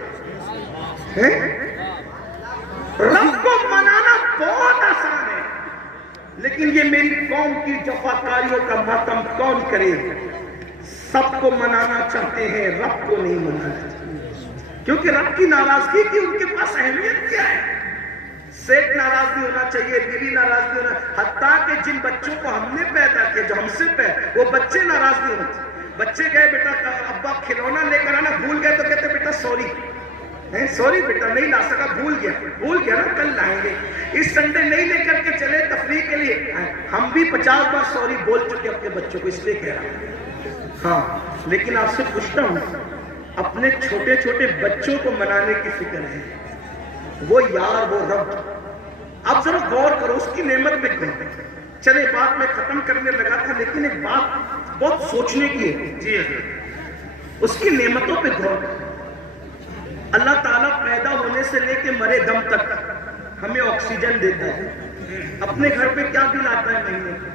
رب کو منانا بہت آسان ہے، لیکن یہ میری قوم کی جفاکاریوں کا ماتم کون کرے؟ سب کو منانا چاہتے ہیں، رب کو نہیں منانا چاہتے، کیونکہ رب کی ناراضگی کی ان کے پاس اہمیت کیا ہے؟ سیٹ ناراض نہیں ہونا چاہیے، بیوی ناراض نہیں ہونا، حتیٰ کہ جن بچوں کو ہم نے پیدا کیا، جو ہم سے پیدا، وہ بچے ناراض نہیں ہونا چاہیے۔ بچے گئے بیٹا ابا کھلونا لے کر آنا، بھول گئے تو کہتے بیٹا سوری، سوری بیٹا نہیں لا سکا، بھول گیا نا، کل لائیں گے، اس سنڈے نہیں لے کر کے چلے تفریح کے لیے۔ ہم بھی 50 بار سوری بول چکے اپنے بچوں کو، اس لیے کہہ رہا ہوں۔ ہاں، لیکن آپ سے پوچھتا ہوں، اپنے چھوٹے چھوٹے بچوں کو منانے کی فکر ہے، وہ یار، وہ رب، آپ ذرا غور کرو اس کی نعمت میں غور کرو۔ چلے بات میں ختم کرنے لگا تھا، لیکن ایک بات بہت سوچنے کی ہے، جی اس کی نعمتوں پہ غور کرو۔ اللہ تعالیٰ پیدا ہونے سے لے کے مرے دم تک ہمیں آکسیجن دیتا ہے، اپنے گھر پہ کیا بل آتا ہے مہینے کا؟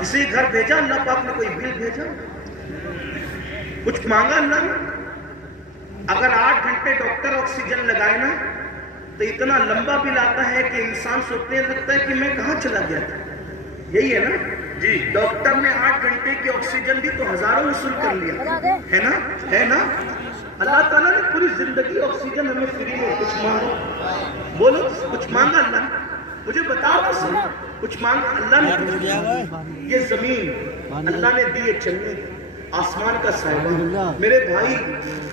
کسی گھر بھیجا اللہ پاک نے کوئی بل بھیجا؟ کچھ مانگا اللہ نے؟ اگر 8 گھنٹے ڈاکٹر آکسیجن لگائے نا تو اتنا لمبا بل آتا ہے کہ انسان سوچنے لگتا ہے کہ میں کہاں چلا گیا تھا۔ یہی ہے نا جی، ڈاکٹر نے 8 گھنٹے کی آکسیجن دی تو ہزاروں وصول کر لیا، ہے نا؟ اللہ تعالیٰ نے پوری زندگی آکسیجن ہمیں فری میں، کچھ مانگو، بولو کچھ مانگا اللہ نے؟ مجھے بتاؤ تو صحیح، کچھ مانگا اللہ نے؟ یہ زمین اللہ نے دی ہے چلنے، آسمان کا سایہ۔ میرے بھائی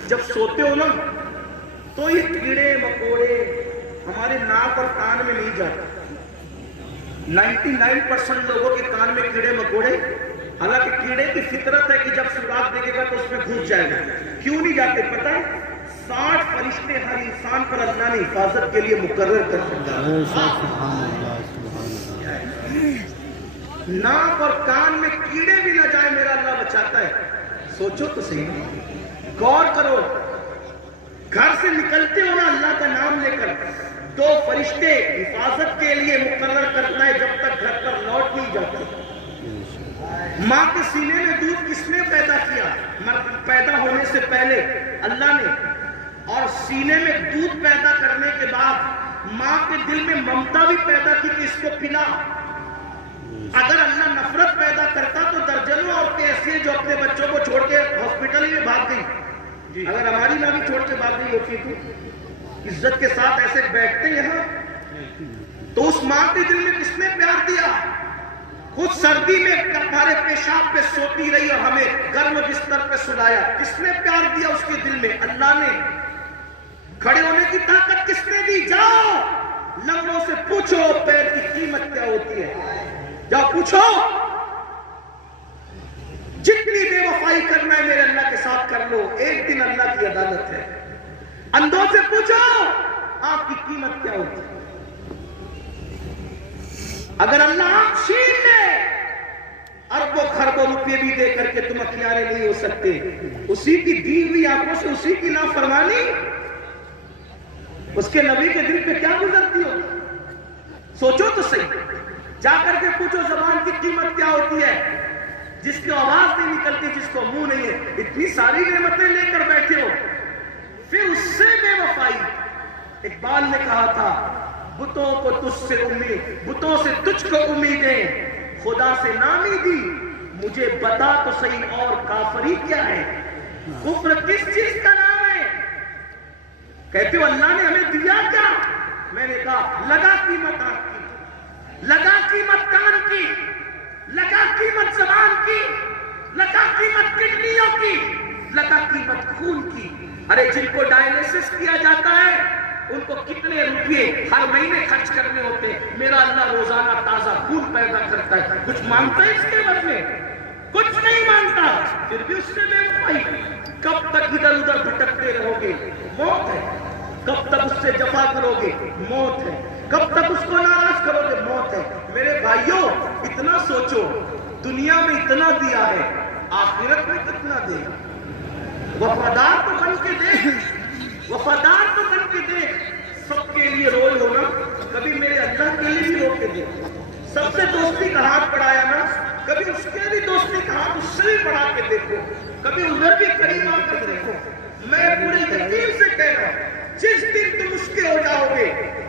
جب سوتے ہو نا تو یہ کیڑے مکوڑے ہمارے ناک اور کان میں نہیں جاتے۔ 99% لوگوں کے کان میں کیڑے مکوڑے، حالانکہ کیڑے کی فطرت ہے کہ جب سوراخ دیکھے گا تو اس میں گھس جائے گا، کیوں نہیں جاتے پتہ ہے؟ 60 فرشتے ہر انسان پر اللہ نے حفاظت کے لیے مقرر کر دیا۔ ناک اور کان میں کیڑے بھی نہ جائے میرا اللہ بچاتا ہے۔ سوچو تو صحیح، غور کرو، گھر سے نکلتے ہو نا اللہ کا نام لے کر، 2 فرشتے حفاظت کے لیے مقرر کرتا ہے جب تک گھر پر لوٹ نہیں جاتے۔ ماں کے سینے میں دودھ کس نے پیدا کیا؟ پیدا ہونے سے پہلے اللہ نے، اور سینے میں دودھ پیدا کرنے کے بعد ماں کے دل میں ممتا بھی پیدا کی کہ اس کو پلا۔ اگر اللہ نفرت پیدا کرتا تو درجنوں عورتیں ایسی ہیں جو اپنے بچوں کو چھوڑ کے ہاسپٹل میں بھاگ گئی۔ اگر ہماری ماں بھی چھوڑ کے بھاگ گئی ہوتی تو عزت کے ساتھ ایسے بیٹھتے یہاں، تو اس ماں کے دل میں کس نے پیار دیا؟ خود سردی میں ہمارے پیشاب پہ سوتی رہی اور ہمیں گرم بستر پہ سلایا، کس نے پیار دیا اس کے دل میں؟ اللہ نے۔ کھڑے ہونے کی طاقت کس نے دی؟ جاؤ لمبوں سے پوچھو پیر کی قیمت کیا ہوتی ہے، جاؤ پوچھو۔ جتنی بے وفائی کرنا ہے میرے اللہ کے ساتھ کر لو، ایک دن اللہ کی عدالت ہے۔ اندھوں سے پوچھو آپ کی قیمت کیا ہوتی ہے۔ اگر اللہ آپ چھین لے اربوں خربوں روپے بھی دے کر کے تم اخیارے نہیں ہو سکتے۔ اسی کی دی ہوئی آنکھوں سے اسی کی نافرمانی اس کے نبی کے دل پہ کیا گزرتی ہو؟ سوچو تو صحیح، جا کر کے پوچھو زبان کی قیمت کیا ہوتی ہے، جس کی آواز نہیں نکلتی، جس کو منہ نہیں ہے، اتنی ساری نعمتیں لے کر بیٹھے ہو، پھر اس سے بے وفائی۔ اقبال نے کہا تھا بتوں کو تجھ سے امید، بتوں سے تجھ کو امیدیں، خدا سے نامی دی، مجھے بتا تو صحیح اور کافری کیا ہے؟ کفر کس چیز کا نام ہے؟ کہتے ہو اللہ نے ہمیں دیا کیا؟ میں نے کہا لگا قیمت آپ کی، لگا قیمت کان کی، لگا قیمت زبان کی، لگا قیمت کڈنیوں کی، لگا قیمت خون کی۔ ارے جن کو ڈائلیسس کیا جاتا ہے ان کو کتنے روپے ہر مہینے خرچ کرنے ہوتے ہیں، میرا اللہ روزانہ تازہ خون پیدا کرتا ہے، کچھ مانگتا ہے اس کے بدلے؟ کچھ نہیں مانتا، پھر بھی اس سے بے وفائی۔ کب تک ادھر ادھر بھٹکتے رہو گے؟ موت ہے۔ کب تک اس سے جفا کرو گے؟ موت ہے۔ کب تک اس کو ناراض کرو گے؟ موت ہے۔ میرے بھائیوں اتنا سوچو، دنیا میں اتنا دیا ہے، آخرت میں کتنا دے گا؟ وفادار تو بن کے دیکھ، وفادار تو بن کے دیکھ۔ سب کے لیے روئے ہو نا، کبھی میرے اللہ کے لیے بھی رو کے دیکھ۔ سب سے دوستی کا ہاتھ بڑھایا نا، کبھی اس کے بھی دوستی کا ہاتھ اس سے بھی بڑھا کے دیکھو، کبھی ادھر بھی قریب آ کر دیکھو۔ میں پورے یقین سے کہہ رہا ہوں، جس دن تم اس کے ہو جاؤ گے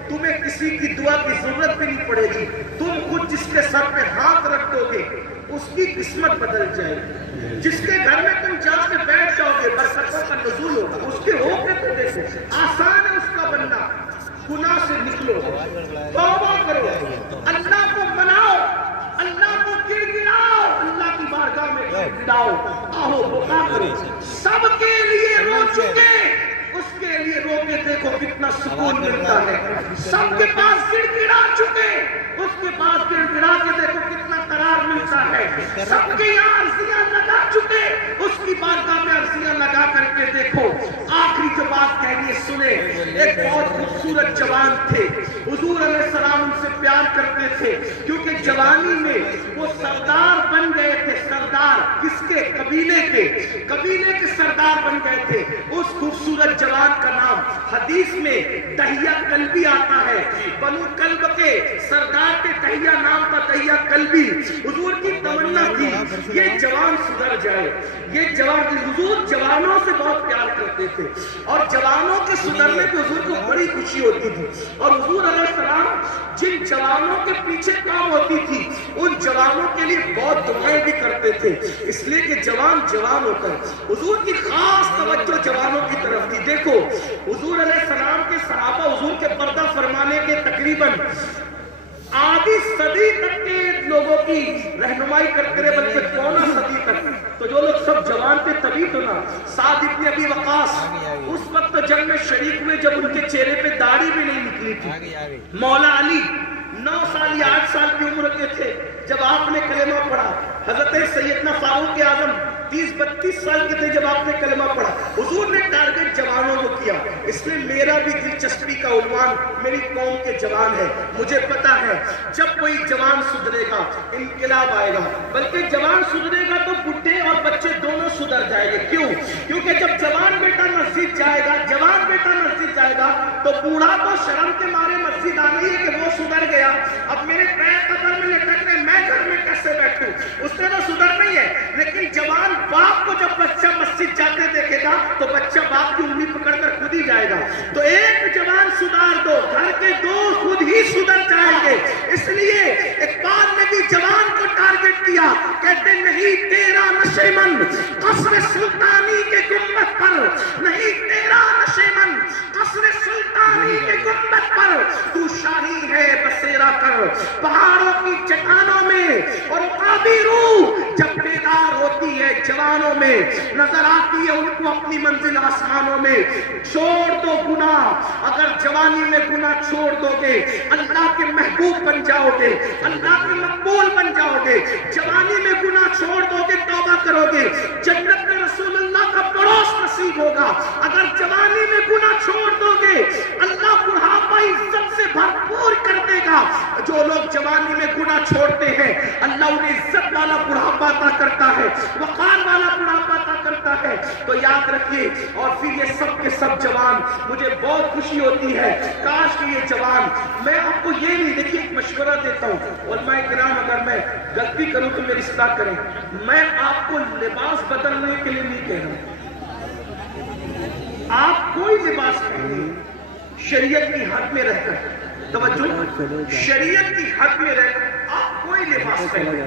تمہیں کسی کی دعا کی ضرورت بھی نہیں پڑے گی، تم خود جس کے سر پہ ہاتھ رکھ دو گے اس کی قسمت بدل جائے گی۔ جس کے گھر میں تم جا کے بیٹھ جاؤ گے برکتوں کا نزول ہوگا، اس کے ہو کے تو دیکھو، آسان ہے اس کا بننا۔ گناہ سے نکلو، توبہ کرو، اللہ کو مناؤ، اللہ کو گر گراؤ، اللہ کی بارگاہ میں گر گراؤ، آہو بکا کرو۔ سب کے لیے رو چکے، اس کے لیے رو کے دیکھو کتنا سکون ملتا ہے۔ سب کے پاس گر گرا چکے، اس کے پاس گر گرا کے دیکھو کتنا قرار ملتا ہے۔ سب کے یہاں عرضیاں لگا چکے، اس کی بارگاہ میں عرضیاں لگا کر کے دیکھو۔ آخری جو بات کہنی ہے سنیں، ایک بہت خوبصورت جوان تھے، حضور علیہ السلام ان سے پیار کرتے تھے کیونکہ جوانی میں وہ سردار بن گئے تھے۔ سردار کس کے؟ قبیلے کے، قبیلے کے سردار بن گئے تھے۔ اس خوبصورت جوان کا نام حدیث میں دہیہ کلبی آتا ہے۔ بنو کلب کے سردار کے دہیہ نام کا دہیہ کلبی۔ حضور کی تمنا تھی یہ جوان سدھر جائے، یہ جوان، حضور جوانوں سے بہت پیار کرتے تھے اور جوانوں کے سدھرنے پہ حضور کو بڑی خوشی ہوتی تھی۔ اور حضور علیہ السلام جن جوانوں کے پیچھے کام ہوتی تھی ان جوانوں کے لیے بہت دعائیں بھی کرتے تھے، اس لیے کہ جوان جوان ہوتا ہے۔ حضور کی خاص توجہ جوانوں کی طرف تھی۔ دیکھو حضور علیہ السلام کے صحابہ حضور کے پردہ فرمانے کے تقریباً آدھی صدی تک کے لوگوں کی رہنمائی کرتے رہے، بلکہ پونا صدی تک۔ تو جو لوگ سب جوان تھے تبھی تو نا، سعد ابن ابی وقاص اس وقت جنگ میں شریک ہوئے جب ان کے چہرے پہ داڑھی بھی نہیں نکلی تھی۔ مولا علی 9 سال یا 8 سال کی عمر کے تھے جب آپ نے کلمہ پڑھا۔ حضرت سیدنا فاروق اعظم 30-32 سال کے تھے جب آپ نے کلمہ پڑھا۔ حضور نے ٹارگٹ جوانوں کو کیا، اس لیے میرا بھی دلچسپی کا عنوان میری قوم کے جوان ہے۔ مجھے پتا ہے جب کوئی جوان سدھرے گا انقلاب آئے گا، بلکہ جوان سدھرے گا تو بڈھے اور بچے دونوں سدھر جائیں گے۔ کیوں؟ کیونکہ جب جوان بیٹا مسجد جائے گا، جوان بیٹا مسجد جائے گا تو بوڑھا تو شرم کے مارے مسجد آ رہی ہے کہ وہ سدھر گیا، اب میرے پیر قبر میں لٹک رہے، میں گھر میں کیسے بیٹھوں؟ اس نے تو سدھر نہیں ہے۔ لیکن جوان باپ کو جب بچہ مسجد جاتے دیکھے گا تو بچہ باپ کی انگلی پکڑ کر خود ہی جائے گا۔ تو ایک جوان سدھار دو، گھر کے دو خود ہی سدھر جائیں گے۔ اس لیے اقبال نے بھی جوان کو ٹارگٹ کیا، کہتے نہیں تیرا نشے من قصر سلطانی کے گنبد پر، نہیں تیرا نشے من قصر سلطانی کے گنبد پر، تو شاہی ہے بسیرا کر پہاڑوں کی چٹانوں میں۔ اور آبی روح جب بیدار ہوتی ہے جوانوں میں، نظر آتی ہے ان کو اپنی منزل آسمانوں میں۔ چھوڑ دو گناہ، اگر جوانی میں گناہ چھوڑ دو گے اللہ کے محبوب بن جاؤ گے، اللہ کے مقبول بن جاؤ گے۔ جوانی میں گناہ چھوڑ دو گے، توبہ کرو گے، جنت میں رسول اللہ کا پڑوس نصیب ہوگا۔ اگر جوانی میں گناہ چھوڑ دو گے اللہ بڑھاپا عزت سے بھرپور کر دے گا۔ جو لوگ جوانی میں گناہ چھوڑتے ہیں اللہ انہیں عزت والا بڑھاپا عطا کرتا ہے، وقار والا بڑھاپا عطا کرتا ہے۔ تو یاد رکھیے، اور پھر یہ سب کے سب جوان، مجھے بہت خوشی ہوتی ہے کاش کہ یہ جوان، میں آپ کو یہ نہیں، دیکھیے ایک مشورہ دیتا ہوں علماء کرام، اگر میں غلطی کروں تو میری اصلاح کریں۔ میں آپ کو لباس بدلنے کے لیے نہیں کہہ رہا ہوں، آپ کوئی لباس پہنیں شریعت کی حد میں رہ کر، توجہ، شریعت کی حد میں رہ کر آپ کوئی لباس پہنیں۔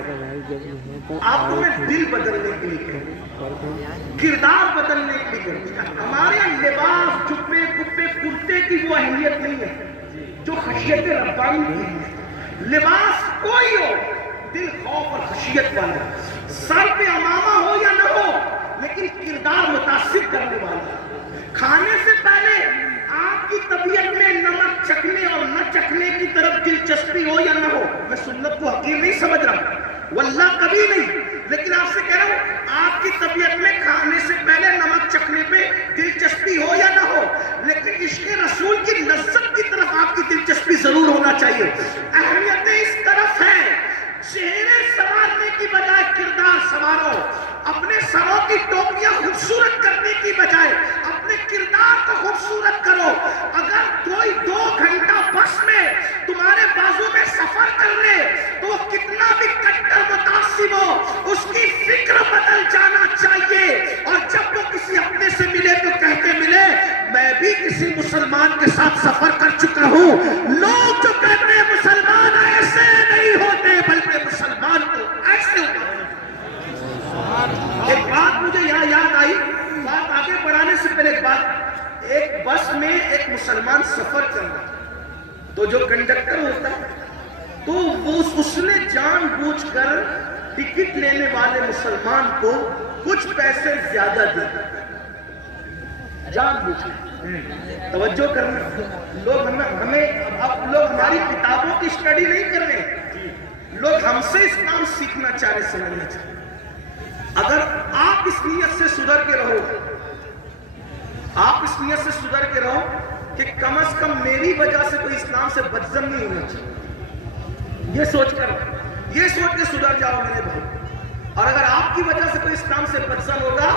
آپ کو میں دل بدلنے کے لیے کہہ رہا ہوں، کردار بدلنے کے لیے کہہ رہا ہوں۔ ہمارے لباس جبے کپے کرتے کی وہ اہمیت نہیں ہے جو خشیت ربانی کی ہے۔ لباس کوئی ہو، دل خوف اور خشیت والا، سر پہ امامہ ہو یا نہ ہو، لیکن کردار متاثر کرنے والا، کھانے سے پہلے آپ کی طبیعت میں نمک چکھنے اور نہ چکھنے کی طرف دلچسپی ہو یا نہ ہو۔ میں سنت کو حقیر نہیں سمجھ رہا، واللہ کبھی نہیں، لیکن آپ سے کہہ رہا ہوں آپ کی طبیعت میں کھانے سے پہلے نمک چکھنے پہ دلچسپی ہو یا نہ ہو، لیکن عشق رسول کی لذت کی طرف آپ کی دلچسپی ضرور ہونا چاہیے۔ اہمیت اس طرف ہے، چہرے سنوارنے کی بجائے کردار سنوارو، اپنے سروں کی ٹوپیاں خوبصورت کرنے کی بجائے اپنے کردار کو خوبصورت کرو۔ اگر کوئی 2 گھنٹہ بس میں تمہارے بازو میں سفر کر لے تو وہ کتنا بھی کٹر متعصب ہو، اس کی فکر بدل جانا چاہیے، اور جب وہ کسی اپنے سے ملے تو کہتے ملے میں بھی کسی مسلمان کے ساتھ سفر کر چکا ہوں۔ لوگ جو کہتے ہیں مسلمان ایسے نہیں ہوتے، بلکہ مسلمان تو ایسے ہوتے۔ ایک بات مجھے یاد آئی، بات آگے بڑھانے سے پہلے ایک بس میں ایک مسلمان سفر کر رہا تھا، تو جو کنڈکٹر ہوتا ہے تو اس نے جان بوجھ کر ٹکٹ لینے والے مسلمان کو کچھ پیسے زیادہ دے، جان بوجھ کر۔ توجہ کرنا، لوگ ہماری کتابوں کی اسٹڈی نہیں کر رہے، لوگ ہم سے اسلام سیکھنا چاہ رہے، سمجھنا چاہ رہے۔ اگر آپ اس نیت سے سدھر کے رہو، آپ اس نیت سے سدھر کے رہو کہ کم از کم میری وجہ سے کوئی اسلام سے بدظن نہیں ہونا چاہیے، یہ سوچ کے سدھر جاؤ میرے بھائی۔ اور اگر آپ کی وجہ سے کوئی اسلام سے بدظن ہوگا،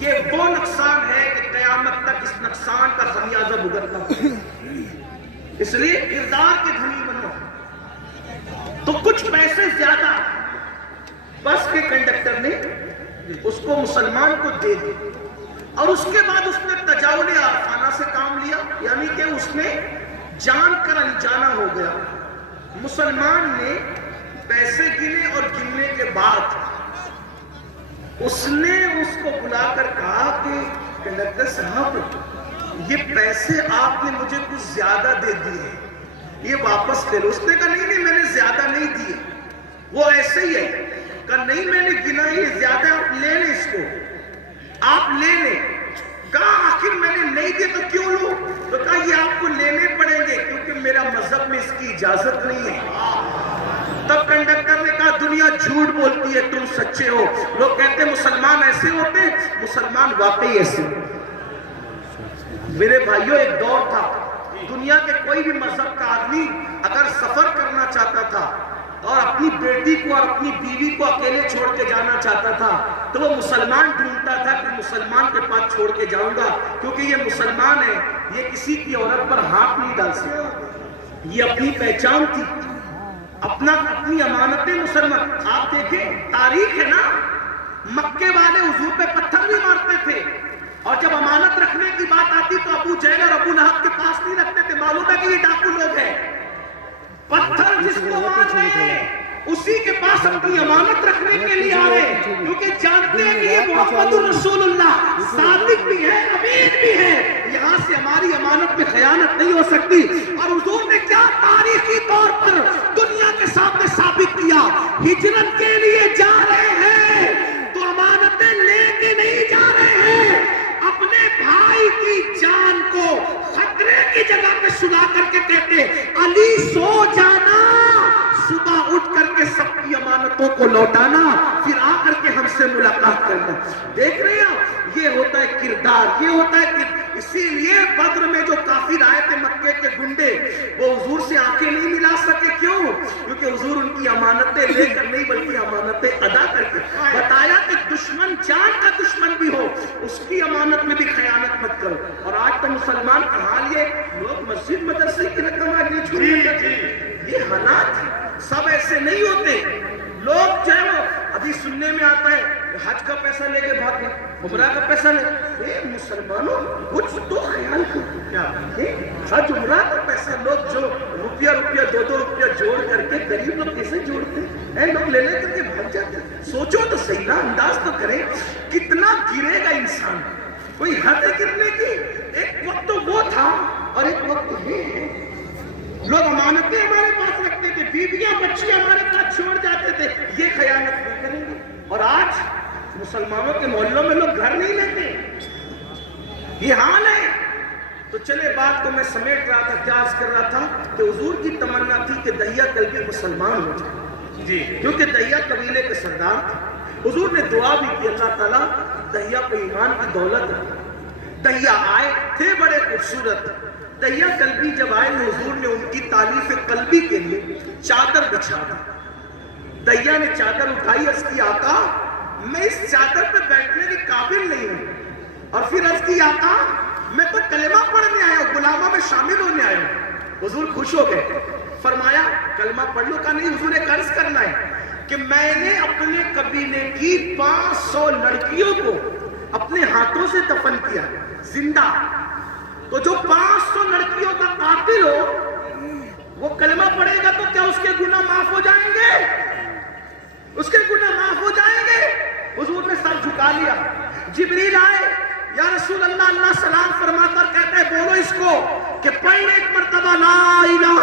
یہ وہ نقصان ہے کہ قیامت تک اس نقصان کا خمیازہ بھگتنا ہوگا۔ اس لیے کردار کے دھنی بنو۔ تو کچھ پیسے زیادہ بس کے کنڈکٹر نے اس کو مسلمان کو دے دی، اور اس کے بعد اس نے تجاوز عارفانہ سے کام لیا، یعنی کہ اس نے جان کر انجانا ہو گیا۔ مسلمان نے پیسے گنے اور گننے کے بعد اس نے اس کو بلا کر کہا کہ کنڈکٹر صاحب یہ پیسے آپ نے مجھے کچھ زیادہ دے دیے، یہ واپس لے لو۔ اس نے کہا نہیں میں نے زیادہ نہیں دیے، وہ ایسے ہی ہے۔ کہا نہیں میں نے گنا ہی زیادہ، آپ لے لیں اس کو، آپ لے لیں۔ کہا آخر میں نے نہیں دیا تو کیوں لوں؟ تو کہا یہ آپ کو لینے پڑیں گے کیونکہ میرا مذہب میں اس کی اجازت نہیں ہے۔ تب کنڈکٹر نے کہا دنیا جھوٹ بولتی ہے، تم سچے ہو۔ لوگ کہتے ہیں مسلمان ایسے ہوتے، مسلمان واقعی ایسے۔ میرے بھائیوں ایک دور تھا، دنیا کے کوئی بھی مذہب کا آدمی اگر سفر کرنا چاہتا تھا اور اپنی بیٹی کو اور اپنی بیوی کو اکیلے چھوڑ کے جانا چاہتا تھا تو وہ مسلمان ڈھونڈتا تھا کہ مسلمان کے پاس چھوڑ کے جاؤں گا کیونکہ یہ مسلمان ہے، یہ کسی کی عورت پر ہاتھ نہیں ڈال سکتا۔ یہ اپنی پہچان تھی، اپنی امانتیں مسلمان۔ آپ دیکھیں تاریخ ہے نا، مکے والے حضور پہ پتھر بھی مارتے تھے، اور جب امانت رکھنے کی بات آتی تو ابو جہل اور ابو لہب کے پاس نہیں رکھتے تھے، معلوم ہے کہ یہ ڈاکو لوگ ہیں۔ پتھر جس کو مار رہے ہیں اسی کے پاس اپنی امانت رکھنے کے لیے آ رہے ہیں، کیونکہ جانتے ہیں کہ یہ محمد الرسول اللہ صادق بھی ہے، امین بھی ہے، یہاں سے ہماری امانت میں خیانت نہیں ہو سکتی۔ اور حضور نے کیا تاریخی طور پر دنیا کے سامنے ثابت کیا، ہجرت کے لیے جا رہے ہیں تو امانتیں لے کے نہیں جا رہے ہیں، اپنے بھائی کی جان کو خطرے کی جگہ پہ سلا کر کے کہتے علی سو جانا، صبح اٹھ کر کے سب کی امانتوں کو لوٹانا، پھر آ کر کے ہم سے ملاقات کرنا۔ دیکھ رہے ہیں یہ ہوتا ہے کردار، یہ ہوتا ہے کہ اسی لیے بدر میں جو کافر آئے تھے مکے کے گنڈے، وہ حضور سے آنکھیں نہیں ملا سکے، کیوں؟ کیونکہ حضور ان کی امانتیں لے کر نہیں بلکہ امانتیں ادا کر کے بتایا کہ دشمن جان کا دشمن بھی ہو اس کی امانت میں بھی خیانت مت کرو۔ اور آج تو مسلمان کا حال یہ، لوگ مسجد مدرسے کی رقم آگے چھوڑنے لگے، یہ حالات سب ایسے نہیں ہوتے۔ لوگ جو ہے وہ ابھی سننے میں آتا ہے حج کا پیسہ لے کے بھاگ گئے، عمرہ کا پیسہ لے، مسلمانوں کچھ تو خیال کرو، حج عمرہ کا پیسہ لوگ جو روپیہ 2 روپیہ جوڑ کر کے غریب لوگ کیسے جوڑتے ہیں، لوگ لے لے کر کے بھاگ جاتے ہیں۔ سوچو تو صحیح نا، انداز تو کریں کتنا گرے گا انسان، کوئی حد ہے گرنے کی۔ ایک وقت تو وہ تھا اور ایک وقت یہ ہے، لوگ امانتیں ہمارے پاس رکھتے کہ بیویاں بچیاں ہمارے پاس چھوڑ جاتے تھے، یہ خیانت نہیں کریں گے۔ اور آج مسلمانوں کے محلوں میں لوگ گھر نہیں لیتے، یہ حال ہے۔ تو چلے بات کو میں سمیٹ رہا تھا، کیا عرض کر رہا تھا کہ حضور کی تمنا تھی کہ دہیا کلبی مسلمان ہو جائے جی، کیونکہ دہیا قبیلے کے سردار تھے۔ حضور نے دعا بھی کی، اللہ تعالیٰ دہیا پہ ایمان کی دولت ہے۔ دہیا آئے تھے بڑے خوبصورت، دہیا کلبی جب آئے حضور نے ان کی تعریف قلبی کے لیے چادر بچھا دی۔ دہیا نے چادر اٹھائی، عرض کی آقا میں اس چادر پہ بیٹھنے کے قابل نہیں ہوں، اور پھر عرض کی آقا میں تو کلمہ پڑھنے آیا ہوں، غلاموں میں شامل ہونے آیا ہوں۔ حضور خوش ہو گئے، فرمایا کلمہ پڑھ لو کا نہیں، حضور نے عرض کرنا ہے کہ میں نے اپنے قبیلے کی 500 لڑکیوں کو اپنے ہاتھوں سے دفن کیا زندہ، تو جو 500 لڑکیوں کا قاتل ہو وہ کلمہ پڑھے گا تو کیا اس کے گناہ معاف ہو جائیں گے؟ اس کے گناہ معاف ہو جائیں گے؟ حضور نے سر جھکا لیا۔ جبریل آئے، یا رسول اللہ، اللہ سلام فرما کر کہتے ہیں بولو اس کو کہ پڑھ ایک مرتبہ لا الہ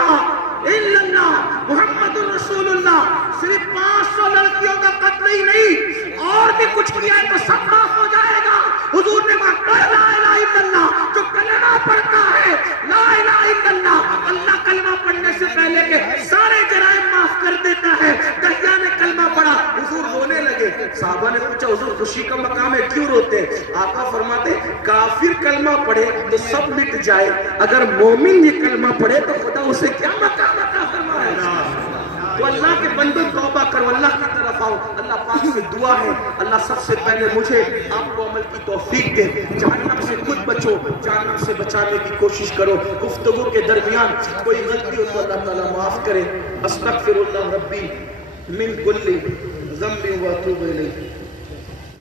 الا اللہ محمد رسول اللہ۔ صرف 500 لڑکیوں کا قتل ہی نہیں، اور بھی کچھ کیا ہے تو سب معاف ہو جائے گا۔ حضور نے کہا پڑھ لا الہ الا اللہ، جو کلمہ پڑھتا ہے لا الہ الا اللہ، اللہ کلمہ پڑھنے سے پہلے کے سارے جرائم معاف کر دیتا ہے۔ دہیا نے کلمہ پڑھا، حضور رونے لگے۔ صحابہ نے پوچھا حضور خوشی کا مقام ہے کیوں روتے ہیں؟ آقا فرماتے کافر کلمہ پڑھے تو سب مٹ جائے، اگر مومن یہ کلمہ پڑھے تو خدا اسے کیا مقام عطا فرمائے گا۔ تو اللہ کے بندوں توبہ کرو، اللہ کی طرف آؤ۔ اللہ پاک سے دعا ہے اللہ سب سے پہلے مجھے آپ کو عمل کی توفیق دے، جہنم سے خود بچو، جہنم سے بچانے کی کوشش کرو۔ گفتگو کے درمیان کوئی غلطی ہو تو اللہ تعالیٰ معاف کرے۔ استغفر اللہ ربی من کل ذنب و اتوب الیہ۔